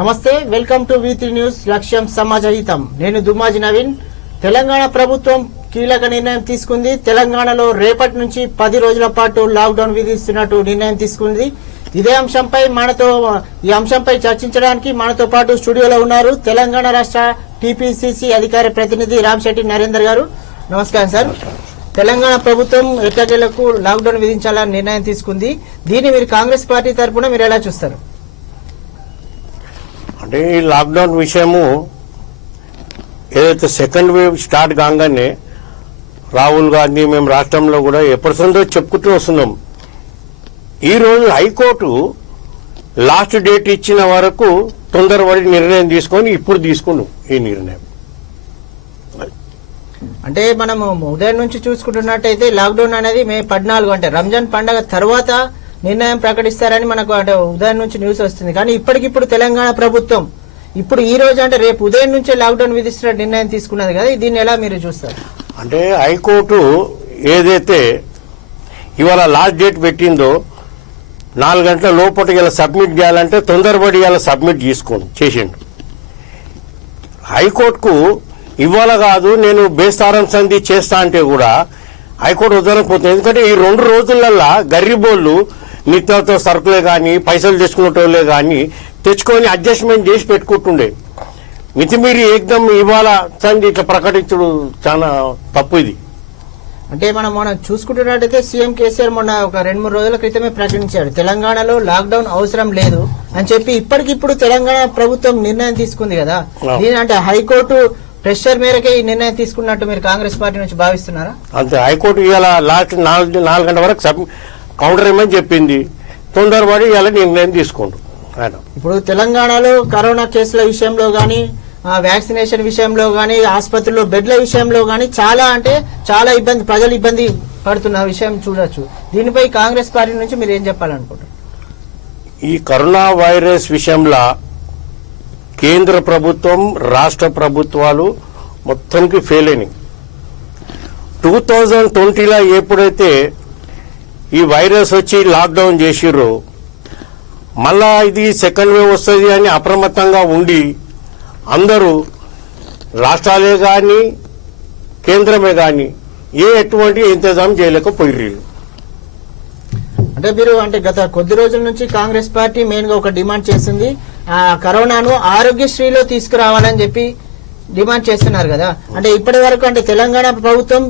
నమస్తే, welcome to V3 news. లక్ష్యం సమాజహితం. నేను దుమ్మాజి నవీన్. తెలంగాణ ప్రభుత్వం కీలక నిర్ణయం తీసుకుంది. తెలంగాణలో రేపటి నుంచి 10 రోజుల పాటు లాక్డౌన్ విధిస్తున్నట్టు నిర్ణయం తీసుకుంది. ఇదే అంశంపై ఈ అంశంపై చర్చించడానికి మనతో పాటు స్టూడియోలో ఉన్నారు తెలంగాణ రాష్ట్ర TPCC అధికార ప్రతినిధి రామశెట్టి నరేందర్ గారు. నమస్కారం సార్. తెలంగాణ ప్రభుత్వం ఎట్టకేలకు లాక్డౌన్ విధించాలని నిర్ణయం తీసుకుంది. దీన్ని మీరు కాంగ్రెస్ పార్టీ తరఫున మీరు ఎలా చూస్తారు? అంటే ఈ లాక్డౌన్ విషయము ఏదైతే సెకండ్ వేవ్ స్టార్ట్ కాగానే రాహుల్ గాంధీ మేము రాష్ట్రంలో కూడా ఎప్పటిసందో చెప్పుకుంటూ వస్తున్నాం. ఈరోజు హైకోర్టు లాస్ట్ డేట్ ఇచ్చిన వరకు తొందరపడి నిర్ణయం తీసుకొని ఇప్పుడు తీసుకున్నాం ఈ నిర్ణయం. అంటే మనం ఉదయం నుంచి చూసుకుంటున్నట్టయితే లాక్డౌన్ అనేది మే 14 అంటే రంజాన్ పండగ తర్వాత నిర్ణయం ప్రకటిస్తారని మనకు అంటే ఉదయం నుంచి న్యూస్ వస్తుంది. కానీ ఇప్పటికిప్పుడు తెలంగాణ ప్రభుత్వం ఇప్పుడు ఈ రోజు అంటే రేపు ఉదయం నుంచే లాక్డౌన్ విధిస్తున్న నిర్ణయం తీసుకున్నది కదా, దీన్ని ఎలా మీరు చూస్తారు? అంటే హైకోర్టు ఏదైతే ఇవాళ లాస్ట్ డేట్ పెట్టిందో 4 గంటల లోపల ఇలా సబ్మిట్ చేయాలంటే తొందరపడి ఇలా సబ్మిట్ చేసిండు. హైకోర్టుకు ఇవాళ కాదు నేను బేస్తారం సంధి చేస్తా అంటే కూడా హైకోర్టు వదలకపోతుంది. ఎందుకంటే ఈ 2 రోజులల్లా గరీబోళ్ళు నిత్యావసర సరుకులే కానీ పైసలు తెచ్చుకునేటోళ్ళే కానీ తెచ్చుకొని అడ్జస్ట్మెంట్ చేసి పెట్టుకుంటుండే. మితిమీరి ఏకదం ఇవాళ సంధి ఇట్లా ప్రకటించడం చాలా తప్పు. ఇది అంటే మనం చూసుకుంటున్నట్టయితే సీఎం కేసీఆర్ మొన్న ఒక 2-3 రోజుల క్రితమే ప్రకటించాడు తెలంగాణలో లాక్డౌన్ అవసరం లేదు అని చెప్పి. ఇప్పటికిప్పుడు తెలంగాణ ప్రభుత్వం నిర్ణయం తీసుకుంది కదా, దీని అంటే హైకోర్టు ప్రెషర్ మేరకే ఈ నిర్ణయం తీసుకున్నట్టు మీరు కాంగ్రెస్ పార్టీ నుంచి భావిస్తున్నారా? అంతే. హైకోర్టు ఇవాళ లాస్ట్ 4 గంటల వరకు కౌంటర్ ఏమని చెప్పింది, తొందరపడి ఇవాళ నిర్ణయం తీసుకోండి. ఇప్పుడు తెలంగాణలో కరోనా కేసుల విషయంలో గానీ వ్యాక్సినేషన్ విషయంలో గానీ ఆసుపత్రుల్లో బెడ్ల విషయంలో గానీ చాలా ప్రజలు ఇబ్బంది పడుతున్న విషయం చూడొచ్చు. దీనిపై కాంగ్రెస్ పార్టీ నుంచి మీరు ఏం చెప్పాలనుకుంటారు? ఈ కరోనా వైరస్ విషయంలో కేంద్ర ప్రభుత్వం రాష్ట్ర ప్రభుత్వాలు మొత్తానికి ఫెయిల్ అయినాయి. 2020లో ఎప్పుడైతే ఈ వైరస్ వచ్చి లాక్డౌన్ చేసిర్రో మళ్ళా ఇది సెకండ్ వేవ్ వస్తుంది అని అప్రమత్తంగా ఉండి అందరూ రాష్ట్రాలే కానీ కేంద్రమే కానీ ఎటువంటి ఇంతజాం చేయలేకపోయారు. అంటే మీరు గత కొద్ది రోజుల నుంచి కాంగ్రెస్ పార్టీ మెయిన్ గా ఒక డిమాండ్ చేసింది, కరోనాను ఆరోగ్యశ్రీలో తీసుకురావాలని చెప్పి డిమాండ్ చేస్తున్నారు కదా. అంటే ఇప్పటి వరకు అంటే తెలంగాణ ప్రభుత్వం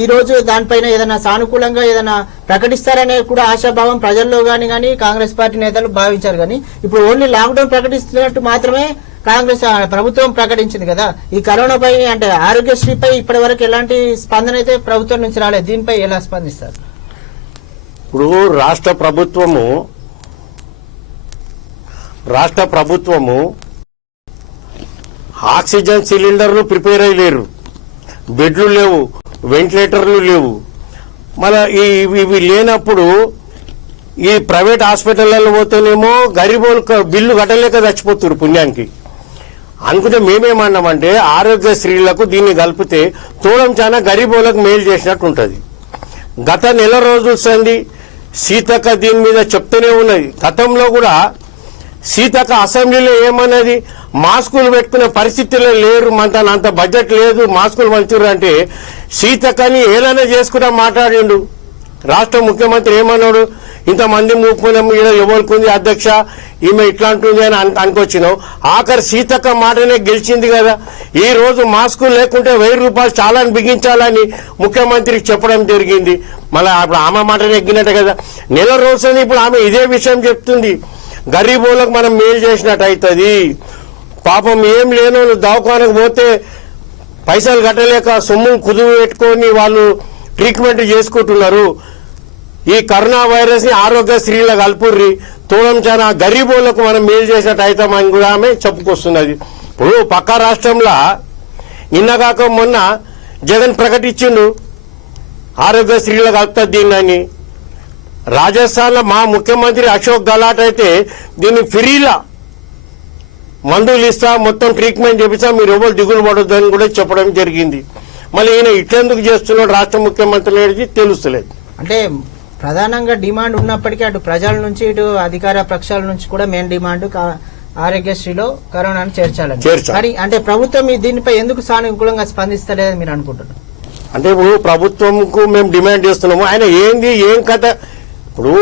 ఈ రోజు దానిపైన ఏదైనా సానుకూలంగా ఏదైనా ప్రకటిస్తారనే కూడా ఆశాభావం ప్రజల్లో కానీ కాంగ్రెస్ పార్టీ నేతలు భావించారు. కానీ ఇప్పుడు ఓన్లీ లాక్డౌన్ ప్రకటిస్తున్నట్టు మాత్రమే కాంగ్రెస్ ప్రభుత్వం ప్రకటించింది కదా. ఈ కరోనాపై అంటే ఆరోగ్యశ్రీపై ఇప్పటి వరకు ఎలాంటి స్పందన అయితే ప్రభుత్వం నుంచి రాలేదు. దీనిపై ఎలా స్పందిస్తారు? ఇప్పుడు రాష్ట్ర ప్రభుత్వము ఆక్సిజన్ సిలిండర్లు ప్రిపేర్ అయ్యలేరు, బెడ్లు లేవు, వెంటిలేటర్లు లేవు. మళ్ళీ ఇవి లేనప్పుడు ఈ ప్రైవేట్ హాస్పిటళ్లలో పోతేనేమో గరీబోలు బిల్లు కట్టలేక చచ్చిపోతున్నారు పుణ్యానికి. అనుకుంటే మేమేమన్నామంటే ఆరోగ్యశ్రీలకు దీన్ని కలిపితే తోడం చాలా గరీబోలకు మేలు చేసినట్టు ఉంటుంది. గత నెల రోజుల సంది సీతక్క దీని మీద చెప్తూనే ఉన్నది. గతంలో కూడా సీతక్క అసెంబ్లీలో ఏమన్నది, మాస్కులు పెట్టుకునే పరిస్థితుల్లో లేరు, అంత బడ్జెట్ లేదు, మాస్కులు మంచిరు అంటే సీతక్కని ఏదైనా చేసుకుంటా మాట్లాడిండు. రాష్ట్ర ముఖ్యమంత్రి ఏమన్నాడు, ఇంతమంది మూపుకున్నాం ఈడ ఎవరుకుంది అధ్యక్ష ఈమె ఇట్లా అంటుంది అని అనుకొచ్చినావు. ఆఖరి సీతక్క మాటనే గెలిచింది కదా. ఈ రోజు మాస్కులు లేకుంటే 1000 రూపాయలు చాలా బిగించాలని ముఖ్యమంత్రికి చెప్పడం జరిగింది. మళ్ళీ అప్పుడు ఆమె మాటనే ఎగ్గినట్టు కదా. నెల రోజులు ఇప్పుడు ఆమె ఇదే విషయం చెప్తుంది. గరీబోళ్ళకు మనం మేలు చేసినట్టు అవుతుంది. పాపం ఏం లేను దవాఖానకు పోతే పైసలు కట్టలేక సొమ్మును కుదువు పెట్టుకొని వాళ్ళు ట్రీట్మెంట్ చేసుకుంటున్నారు. ఈ కరోనా వైరస్ ని ఆరోగ్యశ్రీలో కలుపుర్రి, తోడం చాలా గరీబోళ్లకు మనం మేలు చేసినట్టు అవుతామని కూడా ఆమె చెప్పుకొస్తున్నది. ఇప్పుడు పక్క రాష్ట్రంలో నిన్నగాక మొన్న జగన్ ప్రకటించిండు ఆరోగ్యశ్రీలో కలుపుతుంది దీన్ని. రాజస్థాన్ లో మా ముఖ్యమంత్రి అశోక్ గెహ్లాట్ అయితే దీన్ని ఫ్రీలా మందులు ఇస్తా, మొత్తం ట్రీట్మెంట్ చేపిస్తా, మీరు ఎవరు దిగులు పడొద్దని కూడా చెప్పడం జరిగింది. మళ్ళీ ఈయన ఇట్లెందుకు చేస్తున్నాడు రాష్ట్ర ముఖ్యమంత్రి అనేది తెలుస్తలేదు. అంటే ప్రధానంగా డిమాండ్ ఉన్నప్పటికీ అటు ప్రజల నుంచి ఇటు అధికార పక్షాల నుంచి కూడా మెయిన్ డిమాండ్ ఆరోగ్యశ్రీలో కరోనాను చేర్చాలని. చేర్చాలి. మరి అంటే ప్రభుత్వం దీనిపై ఎందుకు సానుకూలంగా స్పందిస్తలేదని మీరు అనుకుంటున్నారు? అంటే ఇప్పుడు ప్రభుత్వంకు మేము డిమాండ్ చేస్తున్నాము. ఆయన ఏంది ఏం కథ? ఇప్పుడు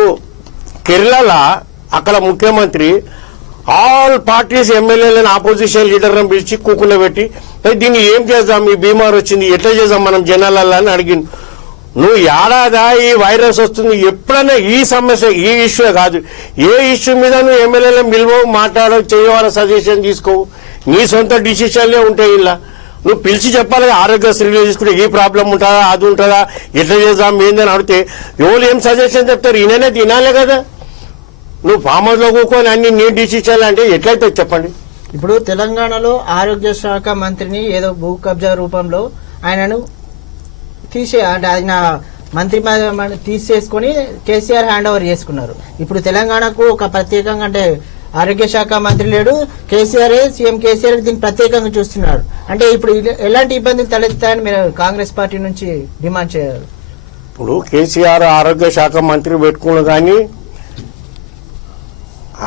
కేరళ అక్కడ ముఖ్యమంత్రి ఆల్ పార్టీస్ ఎమ్మెల్యేలను ఆపోజిషన్ లీడర్లను పిలిచి కూకున పెట్టి దీన్ని ఏం చేద్దాం, ఈ బీమార్ వచ్చింది ఎట్లా చేద్దాం మనం జనాలలో అని అడిగింది. నువ్వు ఏడాదా ఈ వైరస్ వస్తుంది, ఎప్పుడైనా ఈ సమస్య ఈ ఇష్యూ కాదు, ఏ ఇష్యూ మీద నువ్వు ఎమ్మెల్యేలను పిలువవు, మాట్లాడవు, చేయవాలని సజెషన్ తీసుకోవు, నీ సొంత డిసిషన్లే ఉంటాయి. ఇలా నువ్వు పిలిచి చెప్పాలి, ఆరోగ్యశ్రీలో తీసుకుంటే ఈ ప్రాబ్లం ఉంటుందా, అది ఉంటుందా, ఎట్లా చేద్దాం ఏందని అడిగితే ఎవరు ఏం సజెషన్ చెప్తారు? ఈయననే తినాలే కదా. నువ్వు ఫామ్ హౌస్ లో కూర్చొని అన్ని నీ డిసిషన్ అంటే ఎట్లయితే చెప్పండి. ఇప్పుడు తెలంగాణలో ఆరోగ్య శాఖ మంత్రిని ఏదో భూ కబ్జా రూపంలో ఆయనను అంటే ఆయన మంత్రి తీసేసుకొని కేసీఆర్ హ్యాండ్ ఓవర్ చేసుకున్నారు. ఇప్పుడు తెలంగాణకు ఒక ప్రత్యేకంగా అంటే ఆరోగ్య శాఖ మంత్రి లేడు, కేసీఆర్ సీఎం కేసీఆర్ దీన్ని ప్రత్యేకంగా చూస్తున్నారు. అంటే ఇప్పుడు ఎలాంటి ఇబ్బందులు తలెత్తాయని మీరు కాంగ్రెస్ పార్టీ నుంచి డిమాండ్ చేయాలి. ఇప్పుడు కేసీఆర్ ఆరోగ్య శాఖ మంత్రి పెట్టుకున్న కానీ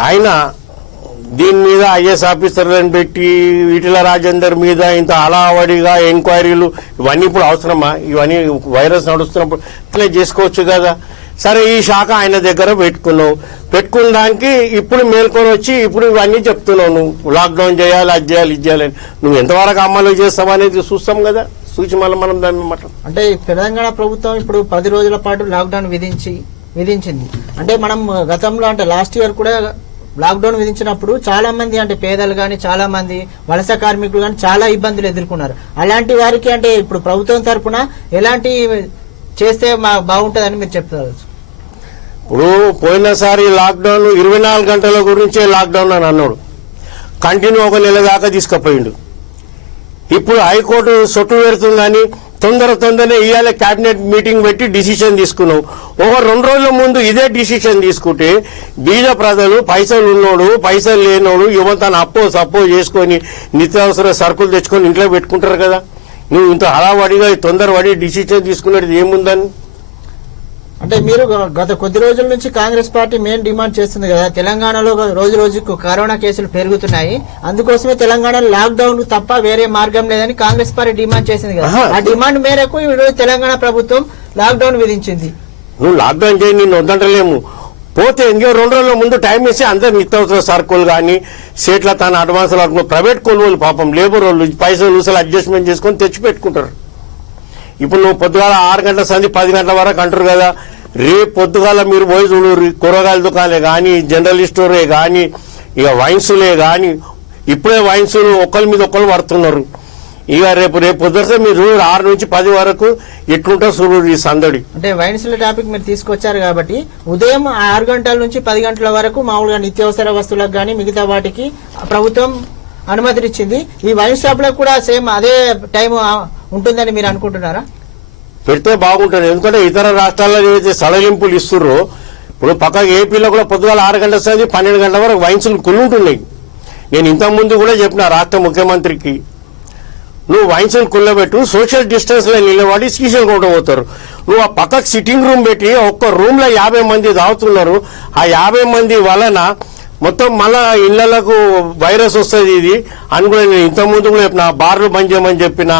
ఆయన దీని మీద ఐఏఎస్ ఆఫీసర్లను పెట్టి ఈటెల రాజేందర్ మీద ఇంత హడావడిగా ఎంక్వైరీలు ఇవన్నీ ఇప్పుడు అవసరమా? ఇవన్నీ వైరస్ నడుస్తున్నప్పుడు ఇట్లా చేసుకోవచ్చు కదా. సరే, ఈ శాఖ ఆయన దగ్గర పెట్టుకున్న దానికి ఇప్పుడు మేల్కొని వచ్చి ఇప్పుడు ఇవన్నీ చెప్తున్నావు. నువ్వు లాక్డౌన్ చేయాలి, అది చేయాలి, ఇది చేయాలని నువ్వు ఎంతవరకు అమలు చేస్తావనేది చూస్తాం కదా. చూసి మళ్ళీ మనం దాన్ని మాట్లాడు. అంటే తెలంగాణ ప్రభుత్వం ఇప్పుడు 10 రోజుల పాటు లాక్డౌన్ విధించింది. అంటే మనం గతంలో అంటే లాస్ట్ ఇయర్ కూడా లాక్డౌన్ విధించినప్పుడు చాలా మంది అంటే పేదలు కానీ చాలా మంది వలస కార్మికులు కానీ చాలా ఇబ్బందులు ఎదుర్కొన్నారు. అలాంటి వారికి అంటే ఇప్పుడు ప్రభుత్వం తరఫున ఎలాంటి చేస్తే బాగుంటుందని మీరు చెప్తారు? ఇప్పుడు పోయినసారి లాక్డౌన్ 24 గంటల గురించే లాక్డౌన్ అని అన్నాడు, కంటిన్యూ 1 నెల దాకా తీసుకుపోయిండు. ఇప్పుడు హైకోర్టు సొట్టు పెడుతుందని తొందరనే ఇవాళ కేబినెట్ మీటింగ్ పెట్టి డిసిషన్ తీసుకున్నావు. ఒక 2 రోజుల ముందు ఇదే డిసిషన్ తీసుకుంటే బీద ప్రజలు పైసలు ఉన్నోడు పైసలు లేనోడు యువతను అప్పో చేసుకొని నిత్యావసర సరుకులు తెచ్చుకొని ఇంట్లో పెట్టుకుంటారు కదా. నువ్వు ఇంత హడావడిగా తొందరపడి డిసిషన్ తీసుకునేది ఏముందని? అంటే మీరు గత కొద్ది రోజుల నుంచి కాంగ్రెస్ పార్టీ మెయిన్ డిమాండ్ చేస్తుంది కదా, తెలంగాణలో రోజు రోజుకు కరోనా కేసులు పెరుగుతున్నాయి, అందుకోసమే తెలంగాణలో లాక్డౌన్ తప్ప వేరే మార్గం లేదని కాంగ్రెస్ పార్టీ డిమాండ్ చేసింది కదా. ఆ డిమాండ్ మేరకు ఈరోజు తెలంగాణ ప్రభుత్వం లాక్డౌన్ విధించింది. నువ్వు లాక్డౌన్ చేయి, నిన్ను వద్దంటలేము. పోతే ఇంకో 2 రోజుల ముందు టైం ఇస్తే అందరు నిత్యావసర సరుకులు కానీ స్టేట్ల తన అడ్వాన్సులు అనుకున్న ప్రైవేట్ కొలువులు పాపం లేబర్ వాళ్ళు పైసలు అడ్జస్ట్మెంట్ చేసుకొని తెచ్చి పెట్టుకుంటారు. ఇప్పుడు నువ్వు పొద్దుగాల 6 గంటల సంది 10 గంటల వరకు అంటారు కదా. రేపు పొద్దుగాల మీరు పోయి చూడు, కూరగాయల దుకాణాలే కానీ జనరల్ స్టోరే కానీ ఇక వైన్సులే కానీ ఇప్పుడే వైన్సులు ఒకరి మీద ఒకరు పడుతున్నారు. ఇక రేపు పొద్దుటే మీరు 6 నుంచి 10 వరకు ఎట్లుంటా చూడు ఈ సందడి. అంటే వైన్స్ల టాపిక్ మీరు తీసుకొచ్చారు కాబట్టి ఉదయం 6 గంటల నుంచి 10 గంటల వరకు మామూలుగా నిత్యావసర వస్తువులకు కానీ మిగతా వాటికి ప్రభుత్వం అనుమతినిచ్చింది. ఈ వైన్ షాప్లకు కూడా సేమ్ అదే టైం ఉంటుందని మీరు అనుకుంటున్నారా? పెడితే బాగుంటుంది. ఎందుకంటే ఇతర రాష్ట్రాల్లో ఏదైతే సడలింపులు ఇస్తుర్రో ఇప్పుడు పక్కకు ఏపీలో కూడా పొద్దుగాల 6 గంటల నుంచి 12 గంటల వరకు వైన్సులు కుళ్ళుంటున్నాయి. నేను ఇంతకుముందు కూడా చెప్పిన రాష్ట్ర ముఖ్యమంత్రికి, నువ్వు వైన్సులు కుళ్ళబెట్టు, సోషల్ డిస్టెన్స్ లో నిలబడి సీసీలు కొట్ట పోతారు. నువ్వు ఆ పక్కకు సిట్టింగ్ రూమ్ పెట్టి ఒక్క రూమ్ లో 50 మంది తాగుతున్నారు. ఆ 50 మంది వలన మొత్తం మళ్ళా ఇళ్లకు వైరస్ వస్తుంది ఇది అని కూడా నేను ఇంతకుముందు కూడా చెప్పిన. బార్లు బంద్ చేయమని చెప్పిన.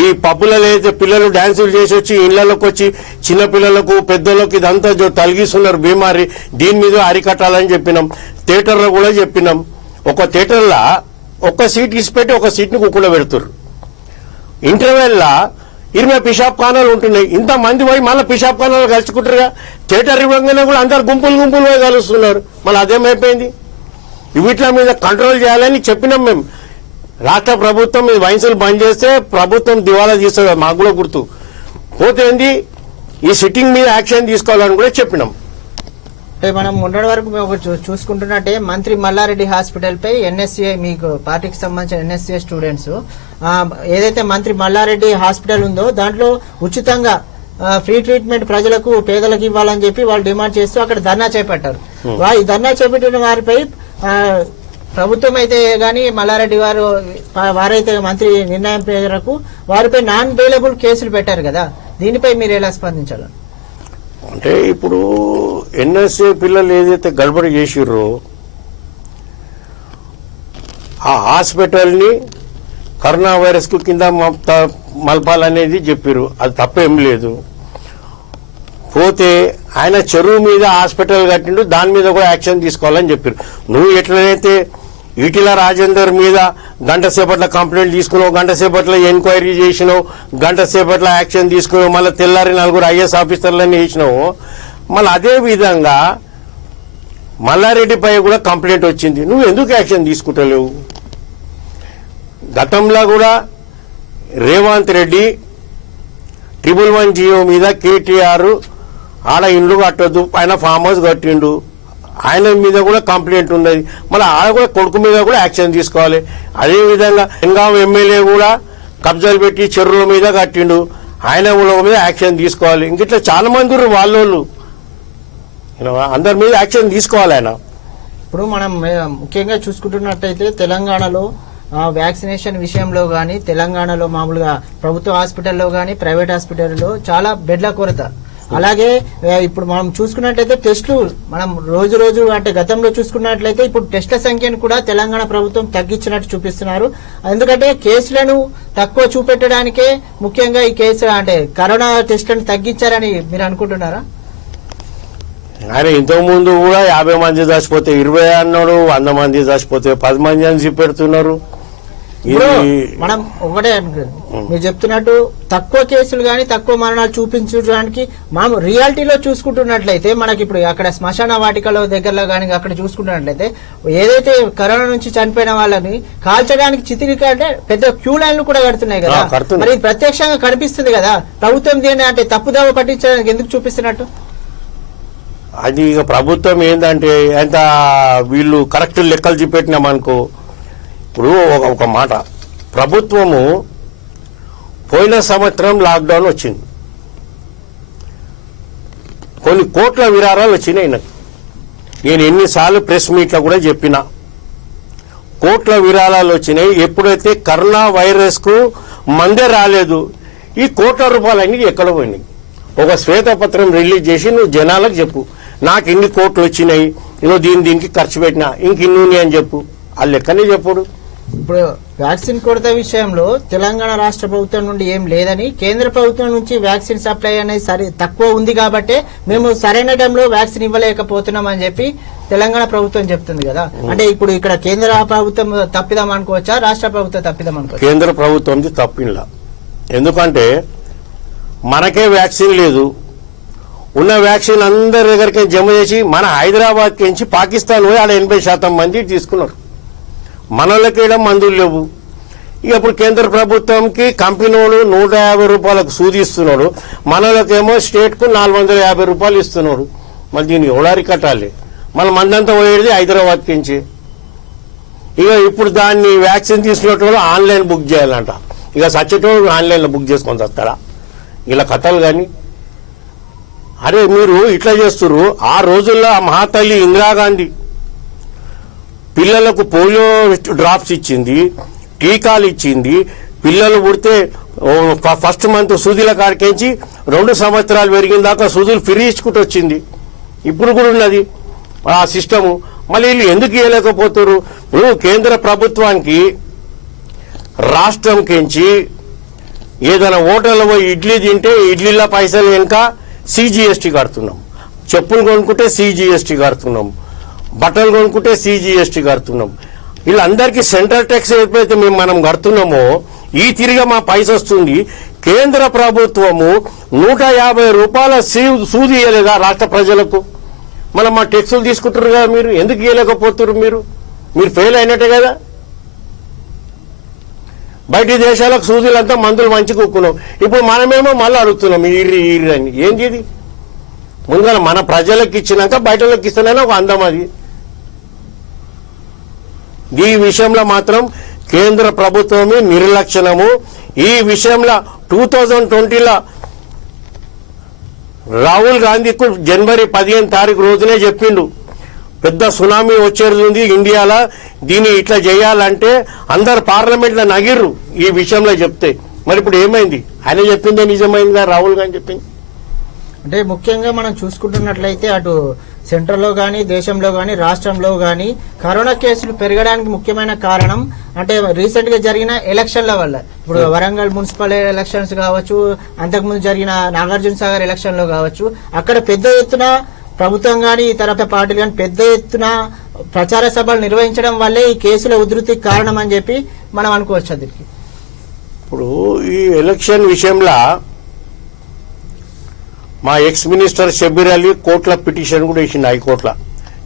ఈ పబ్బులలో అయితే పిల్లలు డాన్సులు చేసి వచ్చి ఇళ్లలోకి వచ్చి చిన్న పిల్లలకు పెద్దలకు ఇదంతా తొలగిస్తున్నారు బీమారి, దీని మీద అరికట్టాలని చెప్పినాం. థియేటర్లో కూడా చెప్పినాం. ఒక థియేటర్లో ఒక్క సీట్ ఇసిపెట్టి ఒక సీట్ని కుక్కలో పెడుతున్నారు. ఇంటర్వెల్లా 20 పిషాప్ ఖానాలు ఉంటున్నాయి. ఇంతమంది పోయి మళ్ళీ పిషాప్ ఖానాలు కలుసుకుంటారుగా. థియేటర్ ఇవ్వగానే కూడా అందరు గుంపులు పోయి కలుస్తున్నారు. మళ్ళీ అదేమైపోయింది? వీటి మీద కంట్రోల్ చేయాలని చెప్పినాం మేము. రాష్ట్ర ప్రభుత్వం ఈ వైన్సులు బంద్ చేస్తే ప్రభుత్వం దివాలా తీస్తుంది, మాకు కూడా గుర్తు. పోతే ఏంది, ఈ సిట్టింగ్ మీద యాక్షన్ తీసుకోవాలని కూడా చెప్పినాం. అంటే మనం మొన్నటి వరకు చూసుకుంటున్నట్టే మంత్రి మల్లారెడ్డి హాస్పిటల్ పై ఎన్ఎస్సీఐ, మీకు పార్టీకి సంబంధించిన ఎన్ఎస్సీఐ స్టూడెంట్స్ ఏదైతే మంత్రి మల్లారెడ్డి హాస్పిటల్ ఉందో దాంట్లో ఉచితంగా ఫ్రీ ట్రీట్మెంట్ ప్రజలకు పేదలకు ఇవ్వాలని చెప్పి వాళ్ళు డిమాండ్ చేస్తూ అక్కడ ధర్నా చేపట్టారు. ఈ ధర్నా చేపట్టిన వారిపై ప్రభుత్వం అయితే గాని మల్లారెడ్డి వారైతే మంత్రి నిర్ణయం మేరకు వారిపై నాన్ బెయిలబుల్ కేసులు పెట్టారు కదా, దీనిపై మీరు ఎలా స్పందించాలి? అంటే ఇప్పుడు ఎన్ఎస్ఏ పిల్లలు ఏదైతే గడబడి చేసిర్రో ఆ హాస్పిటల్ని కరోనా వైరస్ కు కింద మలపాలనేది చెప్పారు. అది తప్పేం లేదు. పోతే ఆయన చెరువు మీద హాస్పిటల్ కట్టిండు, దాని మీద కూడా యాక్షన్ తీసుకోవాలని చెప్పారు. నువ్వు ఎట్లయితే ఈటిల రాజేందర్ మీద గంట సేపట్ల కంప్లైంట్ తీసుకున్నావు, గంట సేపట్ల ఎంక్వైరీ చేసినావు, గంట సేపట్ల యాక్షన్ తీసుకున్నావు, మళ్ళీ తెల్లారి 4 IAS ఆఫీసర్లని వేసినావు. మళ్ళీ అదే విధంగా మల్లారెడ్డిపై కూడా కంప్లైంట్ వచ్చింది. నువ్వు ఎందుకు యాక్షన్ తీసుకుంటలేవు? గతంలో కూడా రేవంత్ రెడ్డి 111 జియో మీద కేటీఆర్ ఆడ ఇండ్లు కట్టొద్దు, ఆయన ఫామ్ హౌస్ కట్టిండు, ఆయన మీద కూడా కంప్లైంట్ ఉన్నది. మళ్ళీ ఆడ కూడా కొడుకు మీద కూడా యాక్షన్ తీసుకోవాలి. అదేవిధంగా తెలంగాణ ఎమ్మెల్యే కూడా కబ్జాలు పెట్టి చెరువుల మీద కట్టిండు, ఆయన మీద యాక్షన్ తీసుకోవాలి. ఇంకిట్లా చాలా మంది వాళ్ళోళ్ళు అందరి మీద యాక్షన్ తీసుకోవాలి ఆయన. ఇప్పుడు మనం ముఖ్యంగా చూసుకుంటున్నట్టయితే తెలంగాణలో వ్యాక్సినేషన్ విషయంలో కానీ, తెలంగాణలో మామూలుగా ప్రభుత్వ హాస్పిటల్లో కానీ, ప్రైవేట్ హాస్పిటల్లో చాలా బెడ్ల కొరత. అలాగే ఇప్పుడు మనం చూసుకున్నట్లయితే టెస్టులు మనం రోజు అంటే గతంలో చూసుకున్నట్లయితే ఇప్పుడు టెస్టుల సంఖ్యను కూడా తెలంగాణ ప్రభుత్వం తగ్గించినట్టు చూపిస్తున్నారు. ఎందుకంటే కేసులను తక్కువ చూపెట్టడానికే ముఖ్యంగా ఈ కేసు అంటే కరోనా టెస్టులను తగ్గించారని మీరు అనుకుంటున్నారా? ఆయన ఇంతకు ముందు కూడా 50 మంది చచ్చిపోతే 20 అన్నాడు, 100 మంది చచ్చిపోతే 10 మంది అని చూపెడుతున్నారు. మనం ఒకటే మీరు చెప్తున్నట్టు తక్కువ కేసులు గాని తక్కువ మరణాలు చూపించడానికి మనం రియాలిటీలో చూసుకుంటున్నట్లయితే మనకి ఇప్పుడు అక్కడ శ్మశాన వాటికలో దగ్గరలో కానీ అక్కడ చూసుకుంటున్నట్లయితే ఏదైతే కరోనా నుంచి చనిపోయిన వాళ్ళని కాల్చడానికి చితిరిక అంటే పెద్ద క్యూ లైన్లు కూడా కడుతున్నాయి కదా. మరి ప్రత్యక్షంగా కనిపిస్తుంది కదా. ప్రభుత్వం దీన్ని అంటే తప్పుదావ పట్టించడానికి ఎందుకు చూపిస్తున్నట్టు? అది ఇక ప్రభుత్వం ఏంటంటే ఎంత వీళ్ళు కరెక్ట్ లెక్కలు చూపెట్టినామనుకో. ఇప్పుడు ఒక మాట, ప్రభుత్వము పోయిన సంవత్సరం లాక్డౌన్ వచ్చింది, కొన్ని కోట్ల విరాళాలు వచ్చినాయి. నేను ఎన్నిసార్లు ప్రెస్ మీట్లో కూడా చెప్పిన, కోట్ల విరాళాలు వచ్చినాయి. ఎప్పుడైతే కరోనా వైరస్ కు మందే రాలేదు, ఈ కోట్ల రూపాయలన్నీ ఎక్కడ పోయినాయి? ఒక శ్వేతపత్రం రిలీజ్ చేసి నువ్వు జనాలకు చెప్పు, నాకు ఇన్ని కోట్లు వచ్చినాయి, నువ్వు దీనికి ఖర్చు పెట్టినా ఇంకిన్ని అని చెప్పు. ఆ లెక్కనే చెప్పుడు. ఇప్పుడు వ్యాక్సిన్ కొరత విషయంలో తెలంగాణ రాష్ట్ర ప్రభుత్వం నుండి ఏం లేదని, కేంద్ర ప్రభుత్వం నుంచి వ్యాక్సిన్ సప్లై అనేది తక్కువ ఉంది కాబట్టి మేము సరైన టైంలో వ్యాక్సిన్ ఇవ్వలేకపోతున్నాం అని చెప్పి తెలంగాణ ప్రభుత్వం చెప్తుంది కదా. అంటే ఇప్పుడు ఇక్కడ కేంద్ర ప్రభుత్వం తప్పిదాం అనుకోవచ్చా, రాష్ట్ర ప్రభుత్వం తప్పిదాం అనుకోవచ్చా? కేంద్ర ప్రభుత్వం తప్పిలా. ఎందుకంటే మనకే వ్యాక్సిన్ లేదు, ఉన్న వ్యాక్సిన్ అందరి దగ్గరికి జమ చేసి మన హైదరాబాద్కి నుంచి పాకిస్తాన్ పోయి ఆడ 80% మంది తీసుకున్నారు. మనోళ్ళకేయడం మందులు లేవు. ఇక ఇప్పుడు కేంద్ర ప్రభుత్వంకి కంపెనీలు 150 రూపాయలకు సూదిస్తున్నాడు, మనోళ్ళకేమో స్టేట్ కు 450 రూపాయలు ఇస్తున్నాడు. మరి దీన్ని ఎవడారి కట్టాలి? మళ్ళీ మందంతా పోయేది హైదరాబాద్ నుంచి. ఇక ఇప్పుడు దాన్ని వ్యాక్సిన్ తీసుకునేటోళ్ళు ఆన్లైన్ బుక్ చేయాలంట. ఇక సచ్చేటోళ్ళు ఆన్లైన్ లో బుక్ చేసుకొని వస్తారా? ఇలా కథలు కానీ. అరే మీరు ఇట్లా చేస్తున్నారు. ఆ రోజుల్లో ఆ మహాతల్లి ఇందిరాగాంధీ పిల్లలకు పోలియో డ్రాప్స్ ఇచ్చింది, టీకాలు ఇచ్చింది. పిల్లలు పుడితే ఫస్ట్ మంత్ సూదుల కాడికించి 2 సంవత్సరాలు పెరిగిన దాకా సూదులు ఫ్రీ ఇచ్చుకుంటూ వచ్చింది. ఇప్పుడు కూడా ఉన్నది ఆ సిస్టము. మళ్ళీ వీళ్ళు ఎందుకు ఇవ్వలేకపోతారు? ఇప్పుడు కేంద్ర ప్రభుత్వానికి రాష్ట్రం కించి ఏదైనా హోటల్లో పోయి ఇడ్లీ తింటే ఇడ్లీల పైసలు వెనుక CGST కడుతున్నాం, చెప్పులు కొనుక్కుంటే CGST కడుతున్నాం, బట్టలు కొనుక్కుంటే CGST కడుతున్నాం. వీళ్ళందరికీ సెంట్రల్ ట్యాక్స్ ఎప్పుడైతే మనం కడుతున్నామో ఈ తిరిగి మా పైస వస్తుంది. కేంద్ర ప్రభుత్వము 150 రూపాయల సూది ఇవ్వలేదా రాష్ట్ర ప్రజలకు? మనం మా ట్యాక్సులు తీసుకుంటారు కదా, మీరు ఎందుకు ఇవ్వలేకపోతున్నారు? మీరు ఫెయిల్ అయినట్టే కదా. బయటి దేశాలకు సూదులంతా మందులు మంచి కూక్కున్నాం. ఇప్పుడు మనమేమో మళ్ళీ అడుగుతున్నాం ఈరి అని. ఏంది ఇది? ముందుగా మన ప్రజలకు ఇచ్చినాక బయటలోకి ఇస్తేనే ఒక అందం. అది ఈ విషయంలో మాత్రం కేంద్ర ప్రభుత్వమే నిర్లక్ష్యము. ఈ విషయంలో 2020లో రాహుల్ గాంధీకు జనవరి 15 తారీఖు రోజునే చెప్పిండు, పెద్ద సునామీ వచ్చేది ఉంది ఇండియాలో, దీన్ని ఇట్లా చేయాలంటే అందరు పార్లమెంట్ లో నగిర్రు ఈ విషయంలో చెప్తే. మరి ఇప్పుడు ఏమైంది? ఆయన చెప్పిందే నిజమైందిగా, రాహుల్ గాంధీ చెప్పింది. అంటే ముఖ్యంగా మనం చూసుకుంటున్నట్లయితే అటు సెంట్రల్లో కానీ దేశంలో కానీ రాష్ట్రంలో కానీ కరోనా కేసులు పెరగడానికి ముఖ్యమైన కారణం అంటే రీసెంట్ గా జరిగిన ఎలక్షన్ల వల్ల. ఇప్పుడు వరంగల్ మున్సిపల్ ఎలక్షన్స్ కావచ్చు, అంతకుముందు జరిగిన నాగార్జున సాగర్ ఎలక్షన్ లో కావచ్చు, అక్కడ పెద్ద ఎత్తున ప్రభుత్వం కానీ ఇతర పార్టీలు కానీ పెద్ద ఎత్తున ప్రచార సభలు నిర్వహించడం వల్లే ఈ కేసుల ఉధృతికి కారణం అని చెప్పి మనం అనుకోవచ్చు. దీనికి ఇప్పుడు ఈ ఎలక్షన్ విషయంలో మా ఎక్స్ మినిస్టర్ షబీర్ అలీ కోర్టుల పిటిషన్ కూడా ఇచ్చింది, హైకోర్టులో.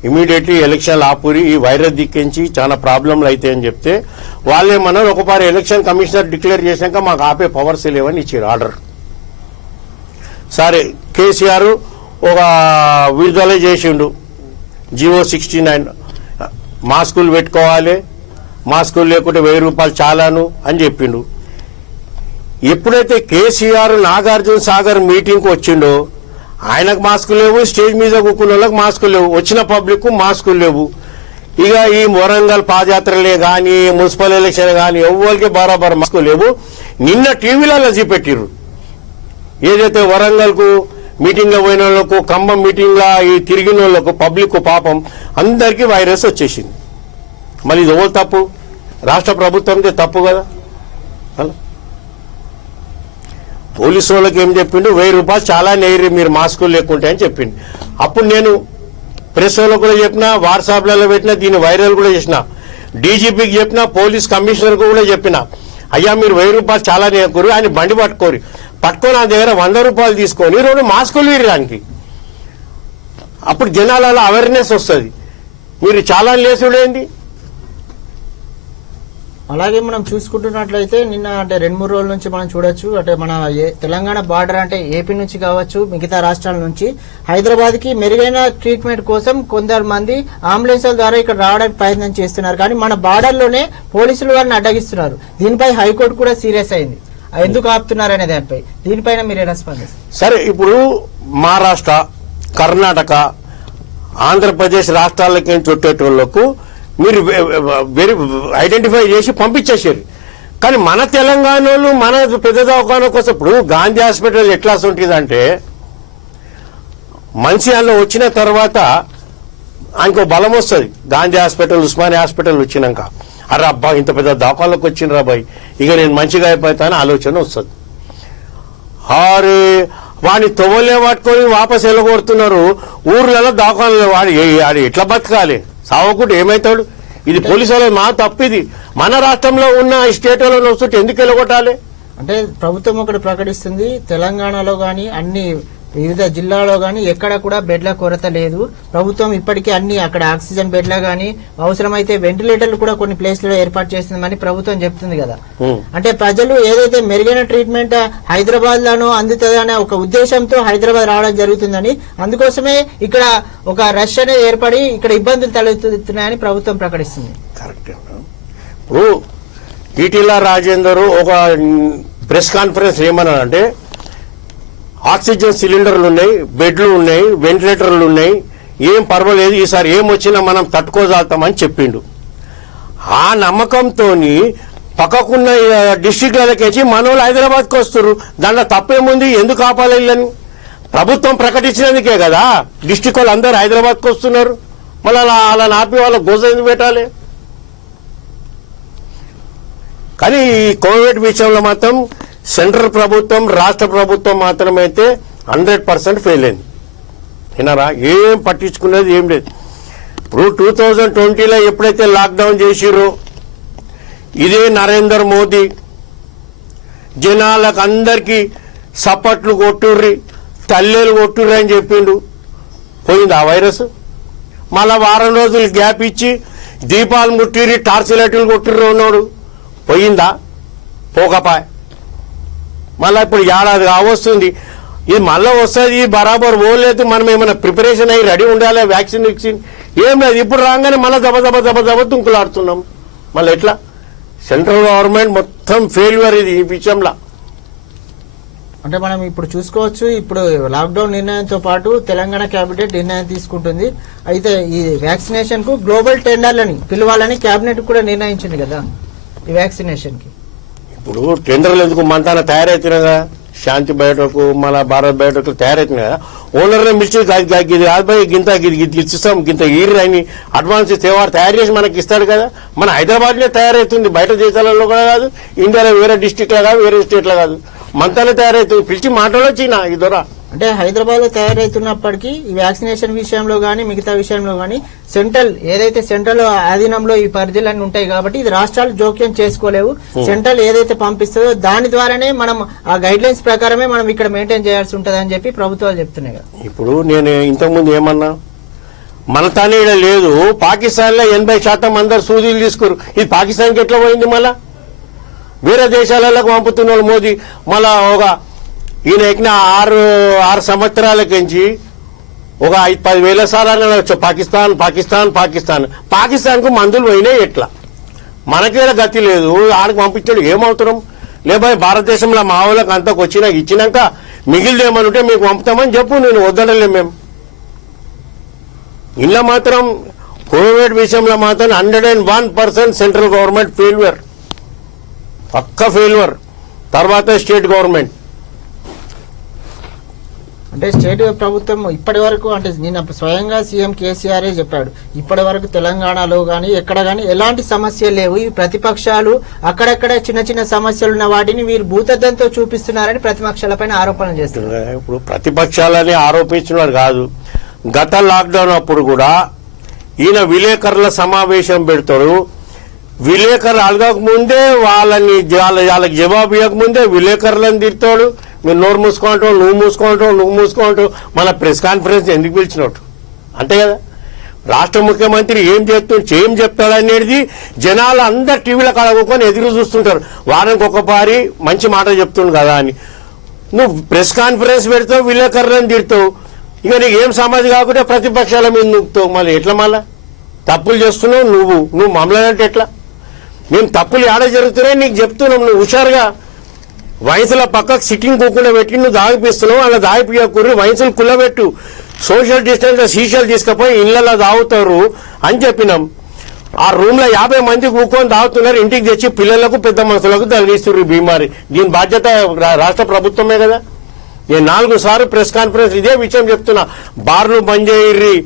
ఇమీడియట్లీ ఎలక్షన్లు ఆపురి, ఈ వైరస్ దిక్కించి చాలా ప్రాబ్లంలు అవుతాయని చెప్తే వాళ్ళేమన్నారు ఒకసారి ఎలక్షన్ కమిషనర్ డిక్లేర్ చేశాక మాకు ఆపే పవర్స్ లేవని ఇచ్చారు ఆర్డర్. సరే కేసీఆర్ ఒక విడుదల చేసిండు జీవో 69, మాస్కులు పెట్టుకోవాలి, మాస్కులు లేకుంటే 1000 రూపాయలు చాలాను అని చెప్పిండు. ఎప్పుడైతే కేసీఆర్ నాగార్జున సాగర్ మీటింగ్కి వచ్చిండో ఆయనకు మాస్కులు లేవు, స్టేజ్ మీద కూర్చున్న వాళ్ళకి మాస్కులు లేవు, వచ్చిన పబ్లిక్ మాస్కులు లేవు. ఇక ఈ వరంగల్ పాదయాత్రలే కానీ మున్సిపల్ ఎలక్షన్ కానీ ఎవరికి బరాబర్ మాస్కులు లేవు. నిన్న టీవీలలో చూపెట్టిర్రు ఏదైతే వరంగల్ కు మీటింగ్ లో పోయిన వాళ్ళకు, ఖమ్మం మీటింగ్ లా ఈ తిరిగిన వాళ్ళకు పబ్లిక్ పాపం అందరికీ వైరస్ వచ్చేసింది. మళ్ళీ ఇది ఎవరు తప్పు? రాష్ట్ర ప్రభుత్వందే తప్పు కదా. అలా పోలీసు వాళ్ళకి ఏం చెప్పిండు, 1000 రూపాయలు చాలా నేరి మీరు మాస్కులు లేకుంటే అని చెప్పిండు. అప్పుడు నేను ప్రెస్ వాళ్ళకు కూడా చెప్పినా, వాట్సాప్లలో పెట్టినా, దీన్ని వైరల్ కూడా చేసిన, డీజీపీకి చెప్పినా, పోలీస్ కమిషనర్ కూడా చెప్పిన, అయ్యా మీరు 1000 రూపాయలు చాలా నేర్కోరు, ఆయన బండి పట్టుకోరు, పట్టుకొని ఆ దగ్గర 100 రూపాయలు తీసుకొని 2 మాస్కులు వీరడానికి. అప్పుడు జనాలలో అవేర్నెస్ వస్తుంది. మీరు చాలా లేసుడేంది. అలాగే మనం చూసుకుంటున్నట్లయితే నిన్న అంటే 2-3 రోజుల నుంచి మనం చూడొచ్చు, అంటే మన తెలంగాణ బార్డర్ అంటే ఏపీ నుంచి కావచ్చు, మిగతా రాష్ట్రాల నుంచి హైదరాబాద్ కి మెరుగైన ట్రీట్మెంట్ కోసం కొందరు మంది అంబులెన్స్ల ద్వారా ఇక్కడ రావడానికి ప్రయత్నం చేస్తున్నారు. కానీ మన బార్డర్ లోనే పోలీసులు వారిని అడ్డగిస్తున్నారు. దీనిపై హైకోర్టు కూడా సీరియస్ అయింది. ఎందుకు ఆపుతున్నారు అనే దానిపై దీనిపైన మీరు ఎలా స్పందిస్తారు? సరే, ఇప్పుడు మహారాష్ట్ర, కర్ణాటక, ఆంధ్రప్రదేశ్ రాష్ట్రాలకి చుట్టేటోళ్లకు మీరు ఐడెంటిఫై చేసి పంపించేసారు. కానీ మన తెలంగాణ వాళ్ళు మన పెద్ద దవాఖాన కోసం ఇప్పుడు గాంధీ హాస్పిటల్ ఎట్లా ఉంటుందంటే మనిషి అందులో వచ్చిన తర్వాత ఆయనకు బలం వస్తుంది. గాంధీ హాస్పిటల్, ఉస్మానియా హాస్పిటల్ వచ్చినాక అరే అబ్బా ఇంత పెద్ద దవాఖానలోకి వచ్చిండ్రా బాయ్, ఇక నేను మంచిగా అయిపోతాను ఆలోచన వస్తుంది. అరే వాడిని తొవ్వలే పట్టుకొని వాపస్ వెళ్ళగొడుతున్నారు. ఊర్లలో దవాఖానలు వాడు ఎట్లా బతకాలి, సావకుండా ఏమవుతాడు? ఇది పోలీసు వాళ్ళ మా తప్పిది. మన రాష్ట్రంలో ఉన్న స్టేట్ వాళ్ళని వస్తుంటే ఎందుకు వెళ్ళగొట్టాలి? అంటే ప్రభుత్వం ఒకటి ప్రకటిస్తుంది, తెలంగాణలో గాని అన్ని వివిధ జిల్లాలో గాని ఎక్కడ కూడా బెడ్ల కొరత లేదు. ప్రభుత్వం ఇప్పటికీ అన్ని అక్కడ ఆక్సిజన్ బెడ్ల గాని అవసరమైతే వెంటిలేటర్లు కూడా కొన్ని ప్లేస్లలో ఏర్పాటు చేస్తుందని ప్రభుత్వం చెప్తుంది కదా. అంటే ప్రజలు ఏదైతే మెరుగైన ట్రీట్మెంట్ హైదరాబాద్ లోనూ అందుతుందనే ఒక ఉద్దేశంతో హైదరాబాద్ రావడం జరుగుతుందని, అందుకోసమే ఇక్కడ ఒక రష్ అనేది ఏర్పడి ఇక్కడ ఇబ్బందులు తలెత్తుతున్నాయని ప్రభుత్వం ప్రకటిస్తుంది. కరెక్ట్. ఇప్పుడు ఈటీల రాజేందర్ ఒక ప్రెస్ కాన్ఫరెన్స్ ఏమన్నాడంటే ఆక్సిజన్ సిలిండర్లు ఉన్నాయి, బెడ్లు ఉన్నాయి, వెంటిలేటర్లు ఉన్నాయి, ఏం పర్వాలేదు, ఈసారి ఏం వచ్చినా మనం తట్టుకోజాతామని చెప్పిండు. ఆ నమ్మకంతో పక్కకున్న డిస్టిక్లకి మనోళ్ళు హైదరాబాద్కి వస్తారు. దాంట్లో తప్పేముంది? ఎందుకు ఆపాలి వీళ్ళని? ప్రభుత్వం ప్రకటించినందుకే కదా డిస్టిక్ వాళ్ళు అందరూ హైదరాబాద్కి వస్తున్నారు. మళ్ళీ అలా ఆపి వాళ్ళ గోజ ఎందుకు పెట్టాలి? కానీ ఈ కోవిడ్ విషయంలో మాత్రం సెంట్రల్ ప్రభుత్వం, రాష్ట్ర ప్రభుత్వం మాత్రమైతే 100% ఫెయిల్ అయింది. విన్నారా? ఏం పట్టించుకునేది ఏం లేదు. ఇప్పుడు 2020లో ఎప్పుడైతే లాక్డౌన్ చేసిరో ఇదే నరేంద్ర మోదీ జనాలకు అందరికీ సపట్లు కొట్టుర్రి, తల్లేలు కొట్టుర్రి అని చెప్పిండు. పోయింది ఆ వైరస్. మళ్ళా వారం రోజులు గ్యాప్ ఇచ్చి దీపాలు ముట్టిర్రి, టార్చ్ లైట్లు కొట్టుర్రి ఉన్నాడు. పోయిందా? పోకపాయ్. మళ్ళీ ఇప్పుడు ఏడాది కావస్తుంది, ఇది మళ్ళీ వస్తుంది, బరాబర్ పోలేదు. మనం ఏమైనా ప్రిపరేషన్ అయ్యి రెడీ ఉండాలి, వ్యాక్సిన్ ఏం లేదు. ఇప్పుడు రాగానే మళ్ళీ దబ తుంకులాడుతున్నాం. మళ్ళీ ఎట్లా? సెంట్రల్ గవర్నమెంట్ మొత్తం ఫెయిల్యూర్ ఇది ఈ విషయంలో. అంటే మనం ఇప్పుడు చూసుకోవచ్చు, ఇప్పుడు లాక్డౌన్ నిర్ణయంతో పాటు తెలంగాణ కేబినెట్ నిర్ణయం తీసుకుంటుంది. అయితే ఈ వ్యాక్సినేషన్ కు గ్లోబల్ టెండర్లని పిలవాలని కేబినెట్ కూడా నిర్ణయించింది కదా ఈ వ్యాక్సినేషన్ కి. ఇప్పుడు టెండర్లు ఎందుకు మంతాన తయారైతున్నా శాంతి బయోటెక్ మన భారత్ బయోటెక్ తయారైతుంది కదా, ఓనర్ని పిలిచి ఇది కాదు గింత ఇస్తాం గింత ఈరు అని అడ్వాన్స్ ఇస్తే వాడు తయారు చేసి మనకి ఇస్తాడు కదా. మన హైదరాబాద్లో తయారవుతుంది, బయట దేశాలలో కూడా కాదు, ఇండియాలో వేరే డిస్టిక్లో కాదు, వేరే స్టేట్లో కాదు, మనతోనే తయారవుతుంది. పిలిచి మాట్లాడొచ్చినా ఈ దొర. అంటే హైదరాబాద్ లో తయారైతున్నప్పటికీ ఈ వ్యాక్సినేషన్ విషయంలో గానీ మిగతా విషయంలో గానీ సెంట్రల్ ఏదైతే సెంట్రల్ ఆధీనంలో ఈ పరిధిలన్నీ ఉంటాయి కాబట్టి ఇది రాష్ట్రాలు జోక్యం చేసుకోలేవు. సెంట్రల్ ఏదైతే పంపిస్తుందో దాని ద్వారానే మనం ఆ గైడ్ లైన్స్ ప్రకారమే మనం ఇక్కడ మెయింటైన్ చేయాల్సి ఉంటది అని చెప్పి ప్రభుత్వాలు చెప్తున్నాయి కదా. ఇప్పుడు నేను ఇంతకుముందు ఏమన్నా మన తానే ఈడ లేదు, పాకిస్తాన్ లో 80% అందరు సూదీలు తీసుకోరు. ఇది పాకిస్తాన్కి ఎట్లా పోయింది? మళ్ళా వేరే దేశాలకు పంపుతున్నాడు మోదీ. మళ్ళా ఒక ఈయన ఎక్కిన 6 సంవత్సరాలకించి ఒక 5-10 సార్లు వచ్చు పాకిస్తాన్ పాకిస్తాన్ పాకిస్తాన్. పాకిస్తాన్ కు మందులు పోయినాయి ఎట్లా? మనకేలా గతి లేదు, ఆడికి పంపించాడు ఏమవుతున్నాం? లేకపోతే భారతదేశంలో మా వాళ్ళకి అంతకు ఇచ్చినాక మిగిలిదేమనుంటే మీకు పంపుతామని చెప్పు, నేను వద్దడలే. మేము ఇలా మాత్రం కోవిడ్ విషయంలో మాత్రం 101% సెంట్రల్ గవర్నమెంట్ ఫెయిల్యూర్, పక్క ఫెయిల్యూర్. తర్వాత స్టేట్ గవర్నమెంట్ అంటే స్టేట్ ప్రభుత్వం ఇప్పటి వరకు అంటే నిన్న స్వయంగా సీఎం కేసీఆర్ చెప్పాడు, ఇప్పటి వరకు తెలంగాణలో గానీ ఎక్కడ గానీ ఎలాంటి సమస్యలు లేవు, ఈ ప్రతిపక్షాలు అక్కడక్కడ చిన్న చిన్న సమస్యలు ఉన్న వాటిని వీరు భూతద్దంతో చూపిస్తున్నారని ప్రతిపక్షాలపైన ఆరోపణలు చేస్తున్నారు. ఇప్పుడు ప్రతిపక్షాలని ఆరోపించినారు కాదు, గత లాక్డౌన్ అప్పుడు కూడా ఈయన విలేకరుల సమావేశం పెడతాడు. విలేకరులు అడగక ముందే వాళ్ళకి జవాబు ఇవ్వకముందే విలేకరులను తిడతాడు. మీరు నోరు మూసుకోవటం, నువ్వు మూసుకోవటం మన ప్రెస్ కాన్ఫరెన్స్ ఎందుకు పిలిచినట్టు అంతే కదా. రాష్ట్ర ముఖ్యమంత్రి ఏం చెప్తాడనేది జనాలు అందరు టీవీలో కడగొని ఎదురు చూస్తుంటారు. వారానికి ఒకసారి మంచి మాట చెప్తుండు కదా అని. నువ్వు ప్రెస్ కాన్ఫరెన్స్ పెడతావు, విలేకరులను తిడతావు, ఇక నీకు ఏం సమాధి కాకుండా ప్రతిపక్షాల మీద నూపుతావు. మళ్ళీ ఎట్లా? మళ్ళా తప్పులు చేస్తున్నావు నువ్వు మమ్మల్ని అంటే ఎట్లా? మేము తప్పులు ఏడ జరుగుతున్నాయి నీకు చెప్తున్నాం. నువ్వు హుషారుగా వయసుల పక్కకు సిట్టింగ్ కూకుండా పెట్టి నువ్వు దాగిపిస్తున్నావు. అలా దాగిపోయకూరి వయసులు కుల్లబెట్టు, సోషల్ డిస్టెన్స్ సీషలు తీసుకుపోయి ఇళ్లలో తాగుతారు అని చెప్పినాం. ఆ రూమ్ లో 50 మంది కూకొని తాగుతున్నారు, ఇంటికి తెచ్చి పిల్లలకు పెద్ద మనుషులకు తగిలిస్తున్నారు బీమారి. దీని బాధ్యత రాష్ట్ర ప్రభుత్వమే కదా. నేను 4 సార్లు ప్రెస్ కాన్ఫరెన్స్ ఇదే విషయం చెప్తున్నా. బార్లు బంద్ చేయర్రి,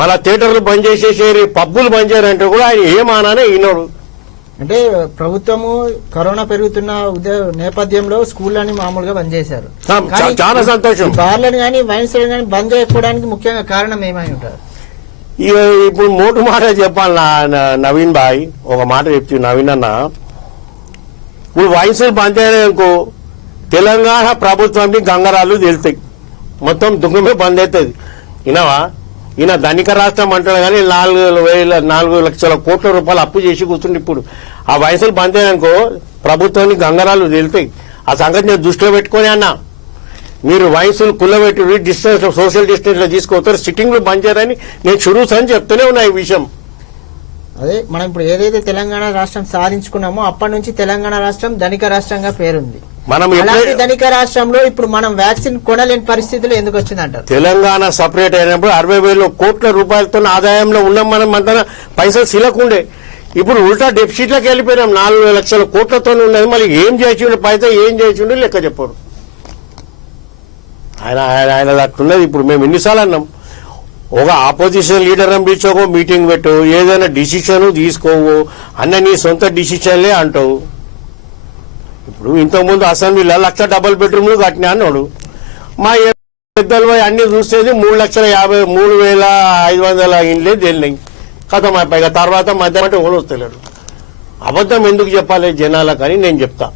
మళ్ళా థియేటర్లు బంద్ చేసేసేరి, పబ్బులు బంద్ చేయరంటే కూడా ఆయన ఏమానానే ఈనాడు. అంటే ప్రభుత్వము కరోనా పెరుగుతున్న నేపథ్యంలో స్కూళ్ళని మామూలుగా బంద్ చేశారు. చాలా సంతోషం. బార్లను కానీ వైన్స్ కానీ బంద్ చేయకపోవడానికి ముఖ్యంగా కారణం ఏమై ఉంటారు? ఇప్పుడు మోటు మాట చెప్పాలి నవీన్ బాయ్, ఒక మాట చెప్తు నవీన్ అన్న. ఇప్పుడు వైన్సులు బంద్ చేయడానికి తెలంగాణ ప్రభుత్వానికి గంగరాలు తెలుస్తాయి, మొత్తం దుఃఖమే బంద్ అవుతుంది. వినవా? ఈయన ధనిక రాష్ట్రం అంటాడు కానీ 4 లక్షల కోట్ల రూపాయలు అప్పు చేసి కూర్చుండి. ఇప్పుడు ఆ వయసులు బంద్ అయ్యానుకో ప్రభుత్వానికి గంగరాలు తెలుతాయి. ఆ సంగతి నేను దృష్టిలో పెట్టుకుని అన్నా, మీరు వయసులు కుల్లబెట్టి డిస్టెన్స్ సోషల్ డిస్టెన్స్ లో తీసుకోతారు, సిట్టింగ్లు బంద్ చేయరని నేను షురూస్ అని చెప్తూనే ఉన్నా ఈ విషయం. అదే మనం ఇప్పుడు ఏదైతే తెలంగాణ రాష్ట్రం సాధించుకున్నామో అప్పటి నుంచి తెలంగాణ రాష్ట్రం ధనిక రాష్ట్రంగా పేరుంది. మనం ధనిక రాష్ట్రంలో ఇప్పుడు మనం వ్యాక్సిన్ కొనలేని పరిస్థితులు ఎందుకు వచ్చిందంటారు? తెలంగాణ సపరేట్ అయినప్పుడు 60,000 కోట్ల రూపాయలతో ఆదాయంలో ఉన్నాం. మనం అంతా పైసలు సిలకుండే, ఇప్పుడు ఉల్టా డెఫిసిట్లకు వెళ్ళిపోయినాం. 4 లక్షల కోట్లతో ఉన్నది. మళ్ళీ ఏం చేసిండు పైసా, ఏం చేసిండు లెక్క చెప్పాడు ఆయన అట్లున్నది. ఇప్పుడు మేము ఎన్నిసార్లు అన్నాం, ఒక ఆపోజిషన్ లీడర్ అని పిలిచోకో మీటింగ్ పెట్టు, ఏదైనా డిసిషన్ తీసుకోవు అన్న, నీ సొంత డిసిషన్లే అంటావు. ఇప్పుడు ఇంతకుముందు అసెంబ్లీలో 1,00,000 డబుల్ బెడ్రూమ్లు కట్టినా అన్నాడు. మా పెద్దలు అన్ని చూసేది 3,53,500 ఇండ్లే తెలినాయి. కథం అయిపోయి తర్వాత మధ్యాహ్నం ఓళ్ళు వస్తలేడు. అబద్ధం ఎందుకు చెప్పాలి జనాలకు అని నేను చెప్తా.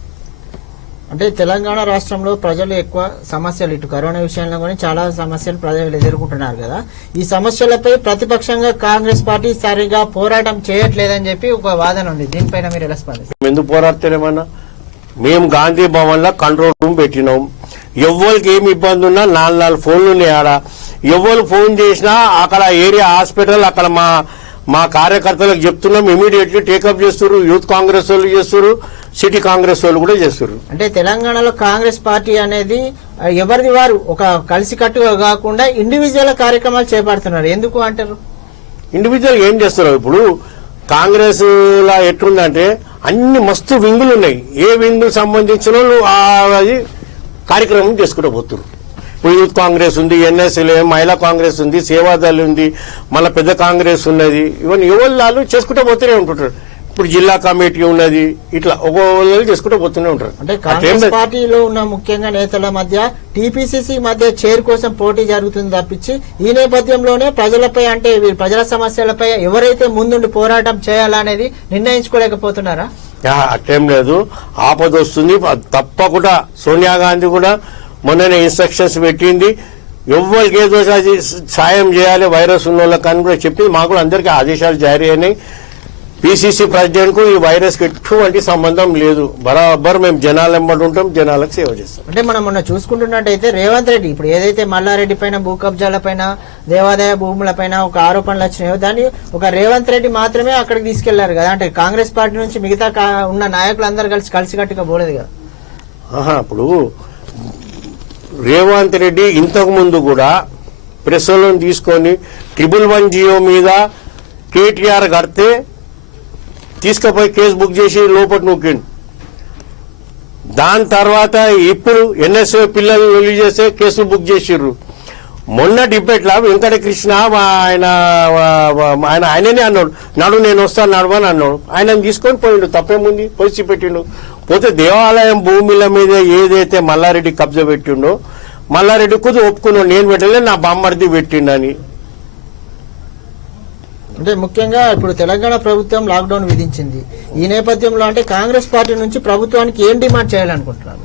అంటే తెలంగాణ రాష్ట్రంలో ప్రజలు ఎక్కువ సమస్యలు, ఇటు కరోనా విషయంలో కూడా చాలా సమస్యలు ప్రజలు ఎదుర్కొంటున్నారు కదా. ఈ సమస్యలపై ప్రతిపక్షంగా కాంగ్రెస్ పార్టీ సరిగా పోరాటం చేయట్లేదని చెప్పి ఒక వాదన ఉంది. దీనిపైన మీరు ఎలా స్పందిస్తారు? ఎందుకు పోరాడతారేమన్నా? మేము గాంధీ భవన్ లో కంట్రోల్ రూమ్ పెట్టినాం. ఎవరికి ఏమి ఇబ్బంది ఉన్నా 4 ఫోన్లు ఉన్నాయి ఆడ. ఎవరు ఫోన్ చేసినా అక్కడ ఏరియా హాస్పిటల్ అక్కడ మా కార్యకర్తలకు చెప్తున్నాం, ఇమీడియట్లీ టేకప్ చేస్తారు. యూత్ కాంగ్రెస్ వాళ్ళు చేస్తారు, సిటీ కాంగ్రెస్ వాళ్ళు కూడా చేస్తారు. అంటే తెలంగాణలో కాంగ్రెస్ పార్టీ అనేది ఎవరిది వారు ఒక కలిసికట్టుగా కాకుండా ఇండివిజువల్ కార్యక్రమాలు చేపడుతున్నారు. ఎందుకు అంటారు? ఇండివిజువల్ ఏం చేస్తారు? ఇప్పుడు కాంగ్రెస్ లా ఎట్లుందంటే అన్ని మస్తు వింగులు ఉన్నాయి. ఏ వింగు సంబంధించిన అది కార్యక్రమం చేసుకుంటూ పోతున్నారు. ఇప్పుడు యూత్ కాంగ్రెస్ ఉంది, ఎన్ఎస్ఎల్, మహిళా కాంగ్రెస్ ఉంది, సేవాదళ్ ఉంది, మళ్ళీ పెద్ద కాంగ్రెస్ ఉన్నది. ఇవన్నీ ఎవరు చేసుకుంటూ పోతూనే ఉంటుంటారు. ఇప్పుడు జిల్లా కమిటీ ఉన్నది, ఇట్లా ఒక్కొక్కరు చేసుకుంటూ పోతూనే ఉంటారు. అంటే కాంగ్రెస్ పార్టీలో ఉన్న ముఖ్యంగా నేతల మధ్య టీపీసీసీ మధ్య చైర్ కోసం పోటీ జరుగుతుంది తప్పించి ఈ నేపథ్యంలోనే ప్రజలపై అంటే ప్రజల సమస్యలపై ఎవరైతే ముందుండి పోరాటం చేయాలనేది నిర్ణయించుకోలేకపోతున్నారా? అట్టేం లేదు, ఆపద వస్తుంది తప్పకుండా. సోనియా గాంధీ కూడా మొన్ననే ఇన్స్ట్రక్షన్స్ పెట్టింది, ఎవరికి ఏదో సాయం చేయాలి వైరస్ ఉన్న వాళ్ళకి అని కూడా చెప్పింది. మాకు కూడా అందరికీ ఆదేశాలు జారీ అయినాయి. పిసిసి ప్రెసిడెంట్ కు ఈ వైరస్ కి ఎటువంటి సంబంధం లేదు. బరాబర్ మేము జనాలు వెంబడి ఉంటాం, జనాలకు సేవ చేస్తాం. అంటే మనం మొన్న చూసుకుంటున్నట్టయితే రేవంత్ రెడ్డి ఇప్పుడు ఏదైతే మల్లారెడ్డి పైన భూ కబ్జాల పైన దేవాదాయ భూముల పైన ఒక ఆరోపణలు వచ్చినాయో దాన్ని ఒక రేవంత్ రెడ్డి మాత్రమే అక్కడికి తీసుకెళ్లారు కదా. అంటే కాంగ్రెస్ పార్టీ నుంచి మిగతా ఉన్న నాయకులందరూ కలిసికట్టుగా పోలేదు కదా. ఇప్పుడు రేవంత్ రెడ్డి ఇంతకు ముందు కూడా ప్రెస్లను తీసుకొని 111 జియో మీద కేటీఆర్ కడితే తీసుకుపోయి కేసు బుక్ చేసి లోపల నూకిండు. దాని తర్వాత ఇప్పుడు ఎన్ఎస్ఏ పిల్లలు రిలీజ్ చేస్తే కేసులు బుక్ చేసిర్రు. మొన్న డిబేట్లా వెంకటకృష్ణ ఆయననే అన్నాడు, నడు నేను వస్తాను నడవని అన్నాడు. ఆయనను తీసుకొని పోయిండు, తప్పేముంది, పొడిచి పెట్టిండు. పోతే దేవాలయం భూముల మీద ఏదైతే మల్లారెడ్డి కబ్జా పెట్టిండో మల్లారెడ్డి కొద్ది ఒప్పుకున్నాడు, నేను పెట్టలే నా బామ్మర్ది పెట్టిండని. అంటే ముఖ్యంగా ఇప్పుడు తెలంగాణ ప్రభుత్వం లాక్డౌన్ విధించింది. ఈ నేపథ్యంలో అంటే కాంగ్రెస్ పార్టీ నుంచి ప్రభుత్వానికి ఏం డిమాండ్ చేయాలనుకుంటున్నారు?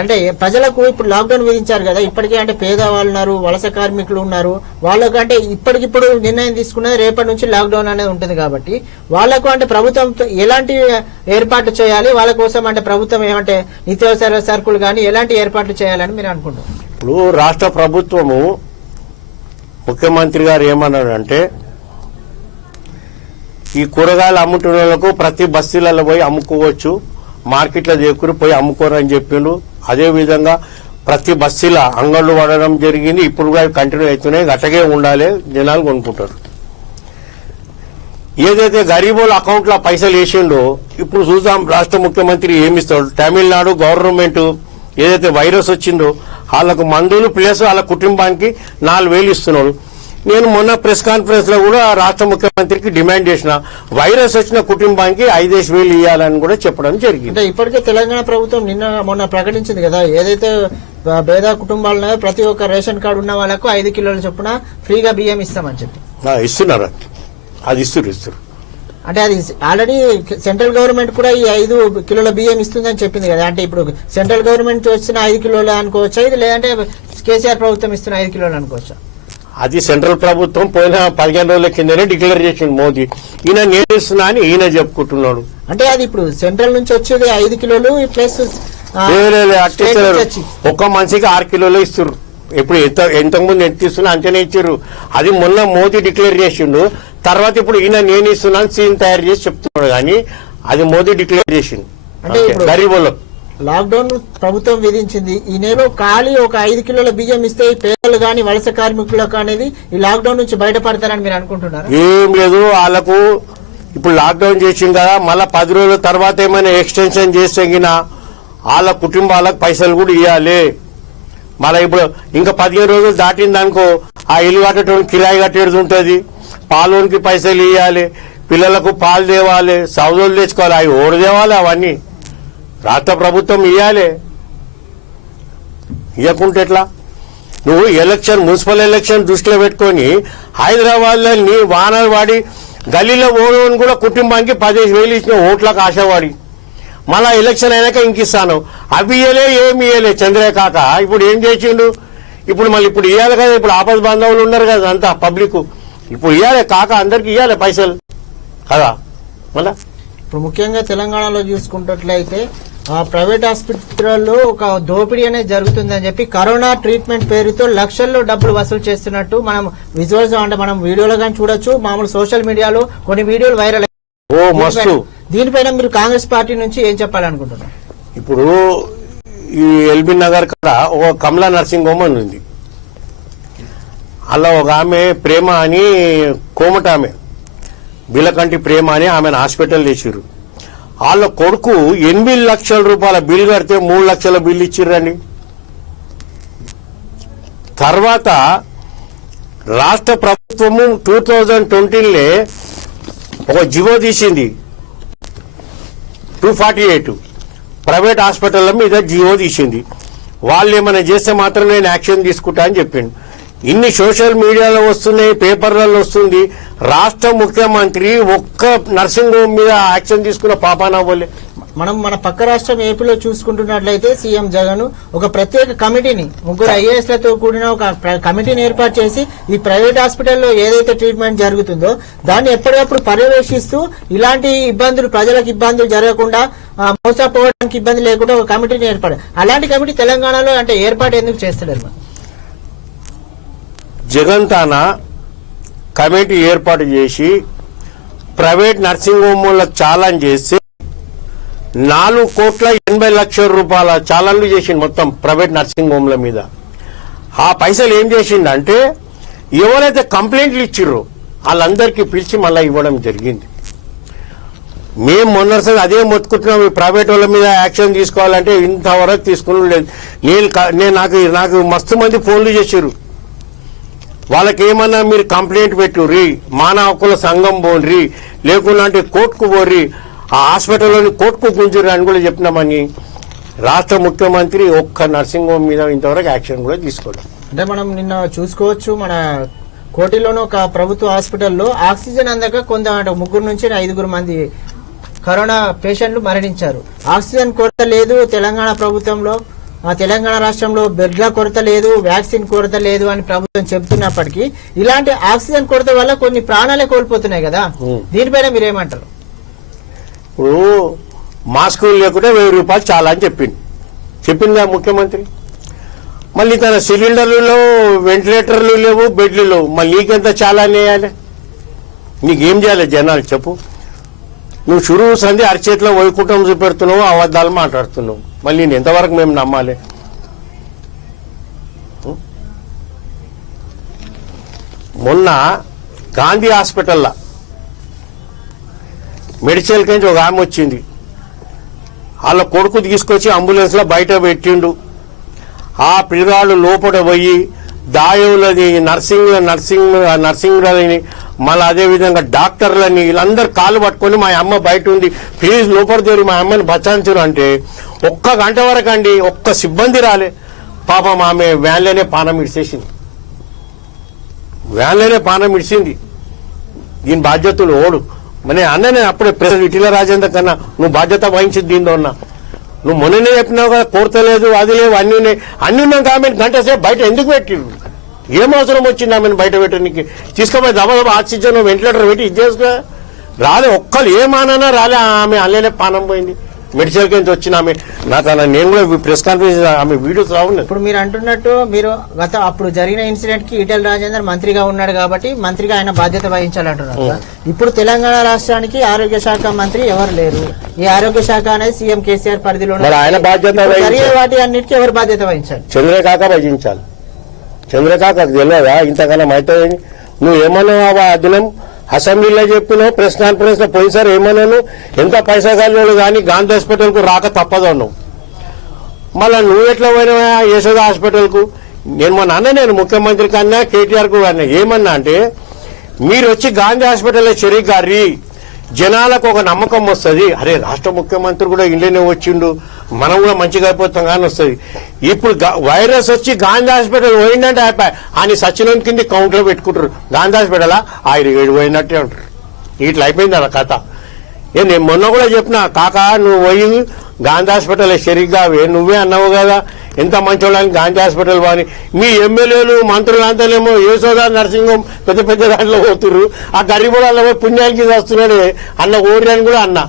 అంటే ప్రజలకు ఇప్పుడు లాక్డౌన్ విధించారు కదా, ఇప్పటికే అంటే పేదవాళ్ళు ఉన్నారు, వలస కార్మికులు ఉన్నారు, వాళ్ళకు అంటే ఇప్పటికిప్పుడు నిర్ణయం తీసుకున్నది రేపటి నుంచి లాక్డౌన్ అనేది ఉంటుంది కాబట్టి వాళ్లకు అంటే ప్రభుత్వం ఎలాంటి ఏర్పాట్లు చేయాలి, వాళ్ళ కోసం అంటే ప్రభుత్వం ఏమంటే నిత్యావసర సరుకులు కానీ ఎలాంటి ఏర్పాట్లు చేయాలని మీరు అనుకుంటున్నారు? ఇప్పుడు రాష్ట్ర ప్రభుత్వము ముఖ్యమంత్రి గారు ఏమన్నాడంటే ఈ కూరగాయలు అమ్ముతున్న వాళ్ళకు ప్రతి బస్తీలలో పోయి అమ్ముకోవచ్చు, మార్కెట్లో దగ్గర పోయి అమ్ముకోరని చెప్పిండు. అదేవిధంగా ప్రతి బస్తీలో అంగళ్ళు పడడం జరిగింది. ఇప్పుడు కూడా కంటిన్యూ అవుతున్నాయి, అట్టగే ఉండాలి, జనాలు కొనుక్కుంటారు. ఏదైతే గరీబుల అకౌంట్లో పైసలు వేసిండో ఇప్పుడు చూద్దాం రాష్ట్ర ముఖ్యమంత్రి ఏమిస్తాడు. తమిళనాడు గవర్నమెంట్ ఏదైతే వైరస్ వచ్చిందో వాళ్ళకు మందులు ప్లస్ వాళ్ళ కుటుంబానికి 4,000 ఇస్తున్నాడు. నేను మొన్న ప్రెస్ కాన్ఫరెన్స్ లో కూడా రాష్ట్ర ముఖ్యమంత్రికి డిమాండ్ చేసిన వైరస్ వచ్చిన కుటుంబానికి 5,000 ఇవ్వాలని కూడా చెప్పడం జరిగింది. అంటే ఇప్పటికే తెలంగాణ ప్రభుత్వం మొన్న ప్రకటించింది కదా, ఏదైతే పేద కుటుంబాలను ప్రతి ఒక్క రేషన్ కార్డు ఉన్న వాళ్ళకు 5 కిలోల చొప్పున ఫ్రీగా బియ్యం ఇస్తామని చెప్పి ఇస్తున్నారు. అది ఇస్తారు. అంటే అది ఆల్రెడీ సెంట్రల్ గవర్నమెంట్ కూడా ఈ 5 కిలోల బియ్యం ఇస్తుందని చెప్పింది కదా. అంటే ఇప్పుడు సెంట్రల్ గవర్నమెంట్ వచ్చిన 5 కిలోలు అనుకోవచ్చా ఇది, లేదంటే కేసీఆర్ ప్రభుత్వం ఇస్తున్న 5 కిలోలు అనుకోవచ్చా? అది సెంట్రల్ ప్రభుత్వం పోయిన 15 రోజుల కిందనే డిక్లేర్ చేసింది మోదీ. ఈయన నేను ఇస్తున్నా అని ఈయన చెప్పుకుంటున్నాడు. అంటే అది ఇప్పుడు సెంట్రల్ నుంచి వచ్చేది 5 కిలోలు ప్లస్ ఒక్క మనిషికి 6 కిలోలు ఇస్తారు. ఇప్పుడు ఎంతకుముందు ఎంత ఇస్తున్నా అంతనే ఇచ్చారు. అది మొన్న మోదీ డిక్లేర్ చేసిండు. తర్వాత ఇప్పుడు ఈయన నేను ఇస్తున్నాను సీన్ తయారు చేసి చెప్తున్నాడు, కానీ అది మోదీ డిక్లేర్ చేసిండు. అంటే గరీబులు లాక్డౌన్ ప్రభుత్వం విధించింది. ఈ నెలలో ఖాళీ ఒక 5 కిలోల బియ్యం ఇస్తే పేదలు గాని వలస కార్మికులకు అనేది ఈ లాక్డౌన్ నుంచి బయటపడతారని మీరు అనుకుంటున్నారు? ఏం లేదు, వాళ్ళకు ఇప్పుడు లాక్డౌన్ చేసింది కదా, మళ్ళా 10 రోజుల తర్వాత ఏమైనా ఎక్స్టెన్షన్ చేస్తే వాళ్ళ కుటుంబాలకు పైసలు కూడా ఇవ్వాలి. మళ్ళీ ఇప్పుడు ఇంకా 15 రోజులు దాటిందనుకో ఆ ఇల్లు కట్టడం కిరాయి కట్టేది ఉంటుంది, పాలోనికి పైసలు ఇవ్వాలి, పిల్లలకు పాలు తేవాలి, సౌదోలు తెచ్చుకోవాలి, అవి ఓడి తేవాలి. అవన్నీ రాష్ట్ర ప్రభుత్వం ఇవ్వాలి. ఇవ్వకుంటే ఎట్లా? నువ్వు మున్సిపల్ ఎలక్షన్ దృష్టిలో పెట్టుకొని హైదరాబాద్ లో నీ వానలు వాడి గల్లీలో ఓడని కూడా కుటుంబానికి 15,000 ఇచ్చిన ఓట్లకు ఆశవాడి మళ్ళా ఎలక్షన్ అయినాక ఇంకిస్తాను. అవి ఇయ్యలే, ఏమి ఇయ్యలే చంద్రయ్య కాక. ఇప్పుడు ఏం చేసిండు? ఇప్పుడు ఇవ్వాలి కదా. ఇప్పుడు ఆపద బాంధవులు ఉన్నారు కదా అంతా పబ్లిక్, ఇప్పుడు ఇవ్వాలి కాక, అందరికి ఇవ్వాలి పైసలు కదా. మళ్ళా ఇప్పుడు ముఖ్యంగా తెలంగాణలో చూసుకున్నట్లయితే ప్రైవేట్ హాస్పిటల్లో ఒక దోపిడీ అనేది జరుగుతుందని చెప్పి కరోనా ట్రీట్మెంట్ పేరుతో లక్షల్లో డబ్బులు వసూలు చేస్తున్నట్టు మనం విజువల్స్ అంటే మనం వీడియోలో కానీ చూడొచ్చు. మామూలు సోషల్ మీడియాలో కొన్ని వీడియోలు వైరల్. దీనిపైన మీరు కాంగ్రెస్ పార్టీ నుంచి ఏం చెప్పాలనుకుంటున్నారు? ఇప్పుడు ఈ ఎల్బీ నగర్ కాడ ఒక కమలా నర్సింగ్ హోమ్ అని ఉంది. అలా ఒక ఆమె ప్రేమ అని కోమట ఆమె బిలకంటి ప్రేమ అని ఆమెను హాస్పిటల్ చేసిర్రు. వాళ్ళ కొడుకు 8 లక్షల రూపాయల బిల్ కడితే 3 లక్షల బిల్ ఇచ్చిర్రని. తర్వాత రాష్ట్ర ప్రభుత్వము 2020 ఒక జివో తీసింది 248 ప్రైవేట్ హాస్పిటల్ల మీద జివో తీసింది. వాళ్ళు ఏమైనా చేస్తే మాత్రం నేను యాక్షన్ తీసుకుంటా అని చెప్పిండు. ఇన్ని సోషల్ మీడియాలో వస్తున్నాయి, పేపర్లలో వస్తుంది. రాష్ట్ర ముఖ్యమంత్రి ఒక్క నర్సింగ్ హోమ్ మీద యాక్షన్ తీసుకున్న పాపానా పోలే. మనం మన పక్క రాష్ట్రం ఏపీలో చూసుకుంటున్నట్లయితే సీఎం జగన్ ఒక ప్రత్యేక కమిటీని 3 ఐఏఎస్ లతో కూడిన ఒక కమిటీని ఏర్పాటు చేసి ఈ ప్రైవేట్ హాస్పిటల్లో ఏదైతే ట్రీట్మెంట్ జరుగుతుందో దాన్ని ఎప్పటికప్పుడు పర్యవేక్షిస్తూ ఇలాంటి ఇబ్బందులు ప్రజలకు ఇబ్బందులు జరగకుండా మోసపోవడానికి ఇబ్బంది లేకుండా ఒక కమిటీని ఏర్పాటు. అలాంటి కమిటీ తెలంగాణలో అంటే ఏర్పాటు ఎందుకు చేస్తలేరు? జగన్ తాన కమిటీ ఏర్పాటు చేసి ప్రైవేట్ నర్సింగ్ హోమ్లకు ఛాలెంజ్ చేసి 4,80,00,000 రూపాయల ఛాలెంజ్లు చేసిండు మొత్తం ప్రైవేట్ నర్సింగ్ హోమ్ల మీద. ఆ పైసలు ఏం చేసిండంటే ఎవరైతే కంప్లైంట్లు ఇచ్చిర్రో వాళ్ళందరికీ పిలిచి మళ్ళీ ఇవ్వడం జరిగింది. మేము మొన్నసారి అదే మొత్తుకుంటున్నాం, ఈ ప్రైవేట్ వాళ్ళ మీద యాక్షన్ తీసుకోవాలంటే ఇంతవరకు తీసుకుని లేదు. నాకు మస్తు మంది ఫోన్లు చేశారు. వాళ్ళకి ఏమన్నా మీరు కంప్లైంట్ పెట్టుర్రి, మానవ హక్కుల సంఘం పోన్రి, లేకున్నా అంటే కోర్టుకు పోర్రి, ఆ హాస్పిటల్లోని కోర్టుకు గుంజుర్రి అని కూడా చెప్పినామని రాష్ట్ర ముఖ్యమంత్రి ఒక్క నర్సింగ్ హోమ్ మీద ఇంతవరకు యాక్షన్ కూడా తీసుకోవడం. అంటే మనం నిన్న చూసుకోవచ్చు, మన కోటిలోని ఒక ప్రభుత్వ హాస్పిటల్లో ఆక్సిజన్ అందక కొంత 3 నుంచి 5 మంది కరోనా పేషెంట్లు మరణించారు. ఆక్సిజన్ కొరత లేదు తెలంగాణ ప్రభుత్వంలో, తెలంగాణ రాష్ట్రంలో బెడ్ల కొరత లేదు, వ్యాక్సిన్ కొరత లేదు అని ప్రభుత్వం చెబుతున్నప్పటికీ ఇలాంటి ఆక్సిజన్ కొరత వల్ల కొన్ని ప్రాణాలే కోల్పోతున్నాయి కదా, దీనిపైన మీరేమంటారు? ఇప్పుడు మాస్కులు లేకుంటే 1000 రూపాయలు చాలా అని చెప్పిందా ముఖ్యమంత్రి. మళ్ళీ తన సిలిండర్లు, వెంటిలేటర్లు లేవు, బెడ్లు లేవు, మళ్ళీ నీకెంత చాలా వేయాలి? నీకేం చేయాలి జనాలు చెప్పు? నువ్వు చురువు సంధి అరచేతిలో వైకుంఠం చూపెడుతున్నావు, అబద్ధాలు మాట్లాడుతున్నావు. మళ్ళీ నేను ఎంతవరకు మేము నమ్మాలి? మొన్న గాంధీ హాస్పిటల్లో మెడికల్ నుంచి ఒక ఆమె వచ్చింది. వాళ్ళ కొడుకు తీసుకొచ్చి అంబులెన్స్ లో బయట పెట్టిండు. ఆ పిల్లగాళ్ళు లోపల పోయి దాయులని, నర్సింగ్లని, మళ్ళీ అదేవిధంగా డాక్టర్లని వీళ్ళందరూ కాళ్ళు పట్టుకొని మా అమ్మ బయట ఉంది, ప్లీజ్ లోపల తేరి మా అమ్మని బచాంచరు అంటే 1 గంట వరకు అండి ఒక్క సిబ్బంది రాలే. పాపం ఆమె వ్యాన్లోనే పానం ఇడిచింది. దీని బాధ్యతలు ఓడు మన అన్ననే అప్పుడే ప్రెసిడెంట్ ఇటీల రాజేందర్ కన్నా నువ్వు బాధ్యత వహించింది దీంతో ఉన్నా. నువ్వు మొన్ననే చెప్పినావు కదా కోరతలేదు, అది లేవు, అన్ని ఉన్నాం కాబట్టి గంట సేపు బయట ఎందుకు పెట్టిండు? ఏం అవసరం వచ్చింది ఆమెను బయట పెట్టడానికి? తీసుకుపోయి దబదబా ఆక్సిజన్ వెంటిలేటర్ పెట్టి ఇది చేసుకో. రాలే, ఒక్కరు ఏమానా రాలే, ఆమె అల్లేనే పానం పోయింది. మెడికల్ నుంచి వచ్చిన ఆమె నేను కూడా ప్రెస్ కాన్ఫరెన్స్ ఆమె వీడియోస్ రావున్నాయి. ఇప్పుడు మీరు అంటున్నట్టు మీరు అప్పుడు జరిగిన ఇన్సిడెంట్ కి ఈటెల రాజేందర్ మంత్రిగా ఉన్నాడు కాబట్టి మంత్రిగా ఆయన బాధ్యత వహించాలంటున్నారు. ఇప్పుడు తెలంగాణ రాష్ట్రానికి ఆరోగ్య శాఖ మంత్రి ఎవరు లేరు. ఈ ఆరోగ్య శాఖ అనేది సీఎం కేసీఆర్ పరిధిలో ఆయన బాధ్యత వాటి అన్నిటికీ ఎవరు బాధ్యత వహించాలి? చంద్రకాక వహించాలి. చంద్రకాకకు తెలియదా ఇంతకాలం అయితే? నువ్వు ఏమన్నావు ఆ దినం అసెంబ్లీలో చెప్పినావు, ప్రెస్ కాన్ఫరెన్స్ లో పోయినసారి ఏమన్నాను, ఎంత పైసా కాలేదు కానీ గాంధీ హాస్పిటల్ కు రాక తప్పదు అన్నావు. మళ్ళా నువ్వు ఎట్లా పోయినావా యశోద హాస్పిటల్ కు? నేను ముఖ్యమంత్రి కన్నా కేటీఆర్ కు అన్నా ఏమన్నా అంటే, మీరు వచ్చి గాంధీ హాస్పిటల్లో షరీక్ గారి జనాలకు ఒక నమ్మకం వస్తుంది, అరే రాష్ట్ర ముఖ్యమంత్రి కూడా ఇంట్లోనే వచ్చిండు, మనం కూడా మంచిగా అయిపోతాం కానీ వస్తుంది. ఇప్పుడు వైరస్ వచ్చి గాంధీ హాస్పిటల్ పోయిందంటే అయిపోయి ఆయన సచినం కింద కౌంటర్ పెట్టుకుంటారు. గాంధీ హాస్పిటల్ ఆయన ఏడు పోయినట్టే ఉంటారు. ఇట్లా అయిపోయింది అలా కథ. నేను మొన్న కూడా చెప్పినా, కాకా నువ్వు పోయి గాంధీ హాస్పిటల్ షరీక్గా నువ్వే అన్నావు కదా ఎంత మంచోళ్ళని గాంధీ హాస్పిటల్ పోని. మీ ఎమ్మెల్యేలు మంత్రులంతానేమో యశోద నర్సింగ్ హోమ్ పెద్ద దాంట్లో పోతుర్రు, ఆ గరీబులలో పుణ్యానికి వస్తున్నాడు అన్న ఓడి అని కూడా అన్నా.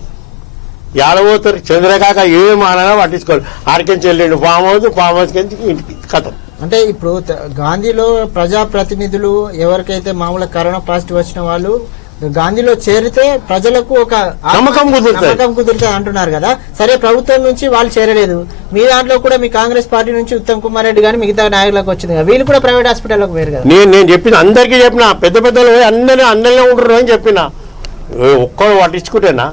ఏడబోతారు చంద్రకాక ఏమానన్నా పట్టించుకోవాలి. ఆడికెంచి వెళ్ళండి ఫామ్ హౌస్ కించి ఇంటికి కథం. అంటే ఇప్పుడు గాంధీలో ప్రజాప్రతినిధులు ఎవరికైతే మామూలు కరోనా పాజిటివ్ వచ్చిన వాళ్ళు గాంధీలో చేరితే ప్రజలకు ఒక నమ్మకం కుదురుతుంది అంటున్నారు కదా. సరే ప్రభుత్వం నుంచి వాళ్ళు చేరలేదు, మీ దాంట్లో కూడా మీ కాంగ్రెస్ పార్టీ నుంచి ఉత్తమ్ కుమార్ రెడ్డి గాని మిగతా నాయకులకు వచ్చింది కదా, వీళ్ళు కూడా ప్రైవేట్ హాస్పిటల్లోకి వేరు కదా. నేను చెప్పిన అందరికీ చెప్పిన, పెద్ద పెద్దలు అందరినీ ఉంటారు అని చెప్పిన, ఒక్కరు పట్టించుకుంటేనా?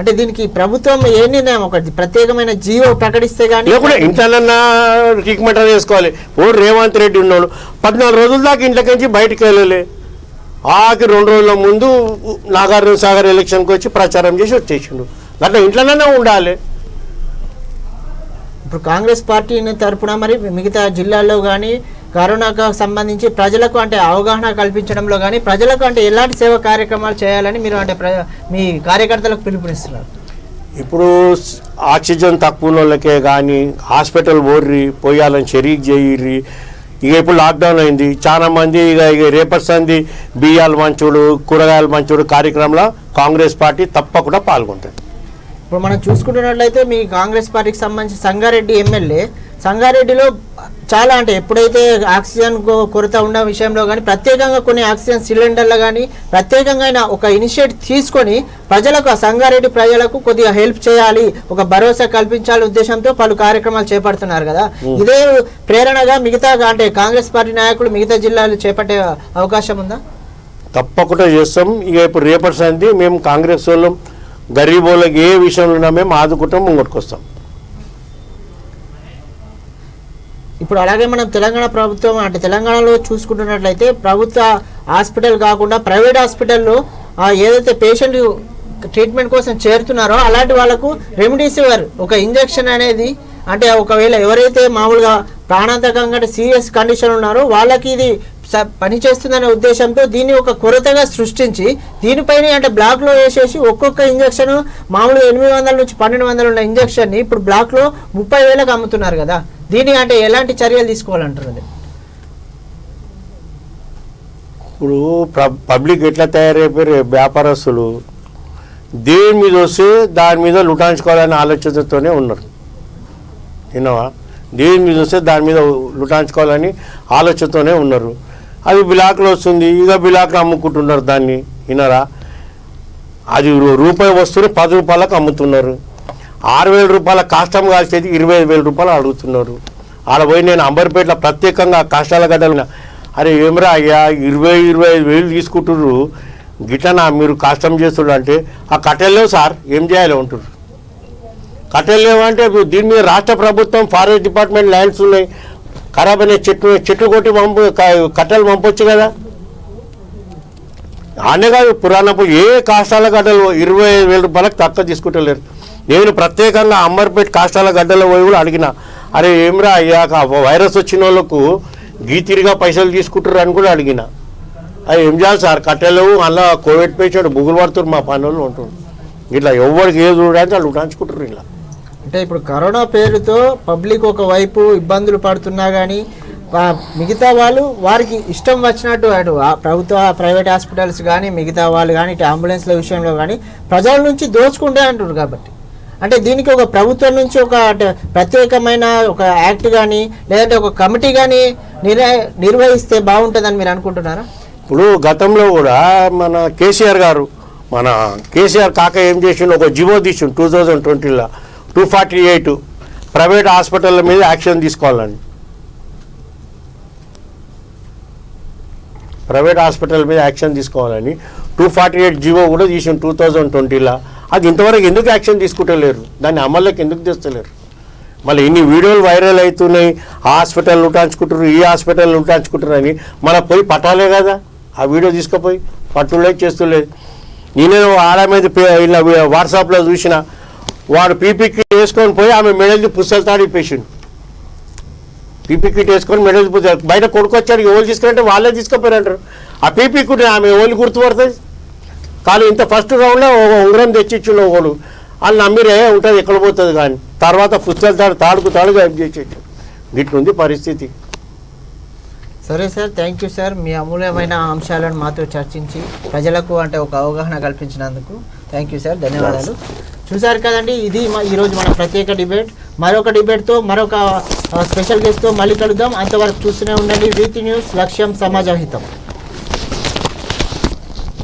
అంటే దీనికి ప్రభుత్వం ఏ నిర్ణయం ఒక ప్రత్యేకమైన జీవో ప్రకటిస్తే గానీ లేకుండా ఇంట్లోనన్నా ట్రీట్మెంట్ అనేది వేసుకోవాలి. ఓ రేవంత్ రెడ్డి ఉన్నాడు 14 రోజుల దాకా ఇంట్లోకించి బయటకు వెళ్ళలే. ఆకి 2 రోజుల ముందు నాగార్జున సాగర్ ఎలక్షన్కి వచ్చి ప్రచారం చేసి వచ్చేసిండు. అట్లా ఇంట్లోనే ఉండాలి. ఇప్పుడు కాంగ్రెస్ పార్టీ తరపున మరి మిగతా జిల్లాల్లో కానీ కరోనాకు సంబంధించి ప్రజలకు అంటే అవగాహన కల్పించడంలో కానీ ప్రజలకు అంటే ఎలాంటి సేవా కార్యక్రమాలు చేయాలని మీరు అంటే మీ కార్యకర్తలకు పిలుపునిస్తున్నారు? ఇప్పుడు ఆక్సిజన్ తక్కువ వాళ్ళకే కానీ హాస్పిటల్ పోయాలని షరీక్ చేయర్రి. ఇక ఇప్పుడు లాక్డౌన్ అయింది, చాలా మంది ఇక రేపటి సంది బియ్యాలు మంచుడు కూరగాయలు మంచుడు కార్యక్రమంలో కాంగ్రెస్ పార్టీ తప్పకుండా పాల్గొంటుంది. ఇప్పుడు మనం చూసుకుంటున్నట్లయితే మీ కాంగ్రెస్ పార్టీకి సంబంధించి సంగారెడ్డి ఎమ్మెల్యే సంగారెడ్డిలో చాలా అంటే ఎప్పుడైతే ఆక్సిజన్ కొరత ఉన్న విషయంలో కానీ ప్రత్యేకంగా కొన్ని ఆక్సిజన్ సిలిండర్లు కానీ ప్రత్యేకంగా ఆయన ఒక ఇనిషియేటివ్ తీసుకొని ప్రజలకు ఆ సంగారెడ్డి ప్రజలకు కొద్దిగా హెల్ప్ చేయాలి, ఒక భరోసా కల్పించాలనే ఉద్దేశంతో పలు కార్యక్రమాలు చేపడుతున్నారు కదా. ఇదే ప్రేరణగా మిగతా అంటే కాంగ్రెస్ పార్టీ నాయకులు మిగతా జిల్లాలు చేపట్టే అవకాశం ఉందా? తప్పకుండా చేస్తాం. ఇక ఇప్పుడు రేపటి సంది మేము కాంగ్రెస్ వాళ్ళం గరీబోళ్ళకి ఏ విషయంలో ఉన్నా మేము ఆదుకుంటాం, ముంగట్టుకొస్తాం. ఇప్పుడు అలాగే మనం తెలంగాణ ప్రభుత్వం అంటే తెలంగాణలో చూసుకుంటున్నట్లయితే ప్రభుత్వ హాస్పిటల్ కాకుండా ప్రైవేట్ హాస్పిటల్లో ఏదైతే పేషెంట్ ట్రీట్మెంట్ కోసం చేరుతున్నారో అలాంటి వాళ్ళకు రెమ్డెసివిర్ ఒక ఇంజెక్షన్ అనేది అంటే ఒకవేళ ఎవరైతే మామూలుగా ప్రాణాంతకంగా సీరియస్ కండిషన్ ఉన్నారో వాళ్ళకి ఇది పనిచేస్తుందనే ఉద్దేశంతో దీన్ని ఒక కొరతగా సృష్టించి దీనిపైన అంటే బ్లాక్లో వేసేసి ఒక్కొక్క ఇంజక్షన్ మామూలుగా 800 నుంచి 1200 ఉన్న ఇంజక్షన్ని ఇప్పుడు బ్లాక్లో 30,000కు అమ్ముతున్నారు కదా. దీన్ని అంటే ఎలాంటి చర్యలు తీసుకోవాలంటారు? ఇప్పుడు పబ్లిక్ ఎట్లా తయారైపోయారు, వ్యాపారస్తులు దేని మీద వస్తే దాని మీద లుటాయించుకోవాలనే ఆలోచనతోనే ఉన్నారు. విన్నావా? దేని మీద వస్తే దాని మీద లుటాయించుకోవాలని ఆలోచనతోనే ఉన్నారు. అది బిలాక్లో వస్తుంది, ఇక బిలాక్లో అమ్ముకుంటున్నారు దాన్ని. విన్నారా? అది రూపాయి వస్తువుని 10 రూపాయలకు అమ్ముతున్నారు. 6,000 రూపాయల కాష్టం కాల్చేది 25,000 రూపాయలు అడుగుతున్నారు. ఆడ పోయి నేను అంబర్పేటలో ప్రత్యేకంగా కష్టాల గడ్డలు అరే ఏమరా అయ్యా 20,000-25,000 తీసుకుంటున్నారు గిట్లనా మీరు కష్టం చేస్తున్నారు అంటే ఆ కట్టెలేవు సార్ ఏం చేయాలి అంటారు. కట్టెలేవు అంటే దీని మీద రాష్ట్ర ప్రభుత్వం ఫారెస్ట్ డిపార్ట్మెంట్ ల్యాండ్స్ ఉన్నాయి, ఖరాబ్ అయిన చెట్లు కొట్టి కట్టెలు పంపొచ్చు కదా. ఆనే కాదు పురాణపు ఏ కాష్టాల గడ్డలు 25,000 రూపాయలకు తక్కువ తీసుకుంటలేరు. నేను ప్రత్యేకంగా అంబర్పేట కాష్టాల గడ్డలో పోయి కూడా అడిగిన, అరే ఏమిరా అయ్యాక వైరస్ వచ్చిన వాళ్ళకు గీతిరిగా పైసలు తీసుకుంటారు అని కూడా అడిగిన. అది ఏం చేయాలి సార్ కట్టెలు అలా కోవిడ్ పేషెంట్ బుగులు పడుతున్నారు మా పనులు ఉంటున్నారు. ఇట్లా ఎవరికి ఏది చూడంటే వాళ్ళు ఉటాంచుకుంటారు. ఇలా అంటే ఇప్పుడు కరోనా పేరుతో పబ్లిక్ ఒకవైపు ఇబ్బందులు పడుతున్నా కానీ మిగతా వాళ్ళు వారికి ఇష్టం వచ్చినట్టు అటు ప్రభుత్వ ప్రైవేట్ హాస్పిటల్స్ కానీ మిగతా వాళ్ళు కానీ ఇటు అంబులెన్స్ల విషయంలో కానీ ప్రజల నుంచి దోచుకుంటే అంటారు. కాబట్టి అంటే దీనికి ఒక ప్రభుత్వం నుంచి ఒక ప్రత్యేకమైన ఒక యాక్ట్ కానీ లేదంటే ఒక కమిటీ కానీ నిర్వహిస్తే బాగుంటుందని మీరు అనుకుంటున్నారా? ఇప్పుడు గతంలో కూడా మన కేసీఆర్ కాక ఏం చేసిండు, ఒక జివో తీసిండు 2020లో 248 ప్రైవేట్ హాస్పిటళ్ళ మీద యాక్షన్ తీసుకోవాలని. ప్రైవేట్ హాస్పిటల్ మీద యాక్షన్ తీసుకోవాలని 248 జివో కూడా తీసిండు 2020లో. అది ఇంతవరకు ఎందుకు యాక్షన్ తీసుకుంటలేరు, దాన్ని అమల్లోకి ఎందుకు తెస్తలేరు? మళ్ళీ ఇన్ని వీడియోలు వైరల్ అవుతున్నాయి, హాస్పిటల్ లుటాంచుకుంటారు, ఈ హాస్పిటల్ లుటాంచుకుంటారు అని మన పోయి పట్టాలే కదా. ఆ వీడియో తీసుకుపోయి పట్టులేదు చేస్తులేదు. నేనే ఆడ మీద ఇలా వాట్సాప్లో చూసిన వాడు పీపీ కిట్ వేసుకొని పోయి ఆమె మెడల్ది పుస్తలు తాడిపేసిండు. పీపీ కిట్ వేసుకొని మెడల్ది పుస్తలు బయట కొడుకొచ్చాడు, ఎవరు తీసుకురంటే వాళ్ళే తీసుకుపోయారంటారు. ఆ పీపీ కిట్ ఆమె ఎవరు గుర్తుపడుతుంది? కానీ ఇంత ఫస్ట్ రౌండ్లో ఉంగరం తెచ్చిచ్చిండు ఒకడు, వాళ్ళు నమ్మిరే ఉంటుంది ఎక్కడ పోతుంది కానీ తర్వాత పుస్తకాలు తాడుకు హెల్ప్ చేసేది. ఇట్లుంది పరిస్థితి. సరే సార్, థ్యాంక్ యూ సార్. మీ అమూల్యమైన అంశాలను మాతో చర్చించి ప్రజలకు అంటే ఒక అవగాహన కల్పించినందుకు థ్యాంక్ యూ సార్, ధన్యవాదాలు. చూసారు కదండి, ఇది ఈరోజు మన ప్రత్యేక డిబేట్. మరొక డిబేట్తో మరొక స్పెషల్ గెస్ట్తో మళ్ళీ కలుద్దాం. అంతవరకు చూస్తూనే ఉండండి వీతి న్యూస్, లక్ష్యం సమాజహితం.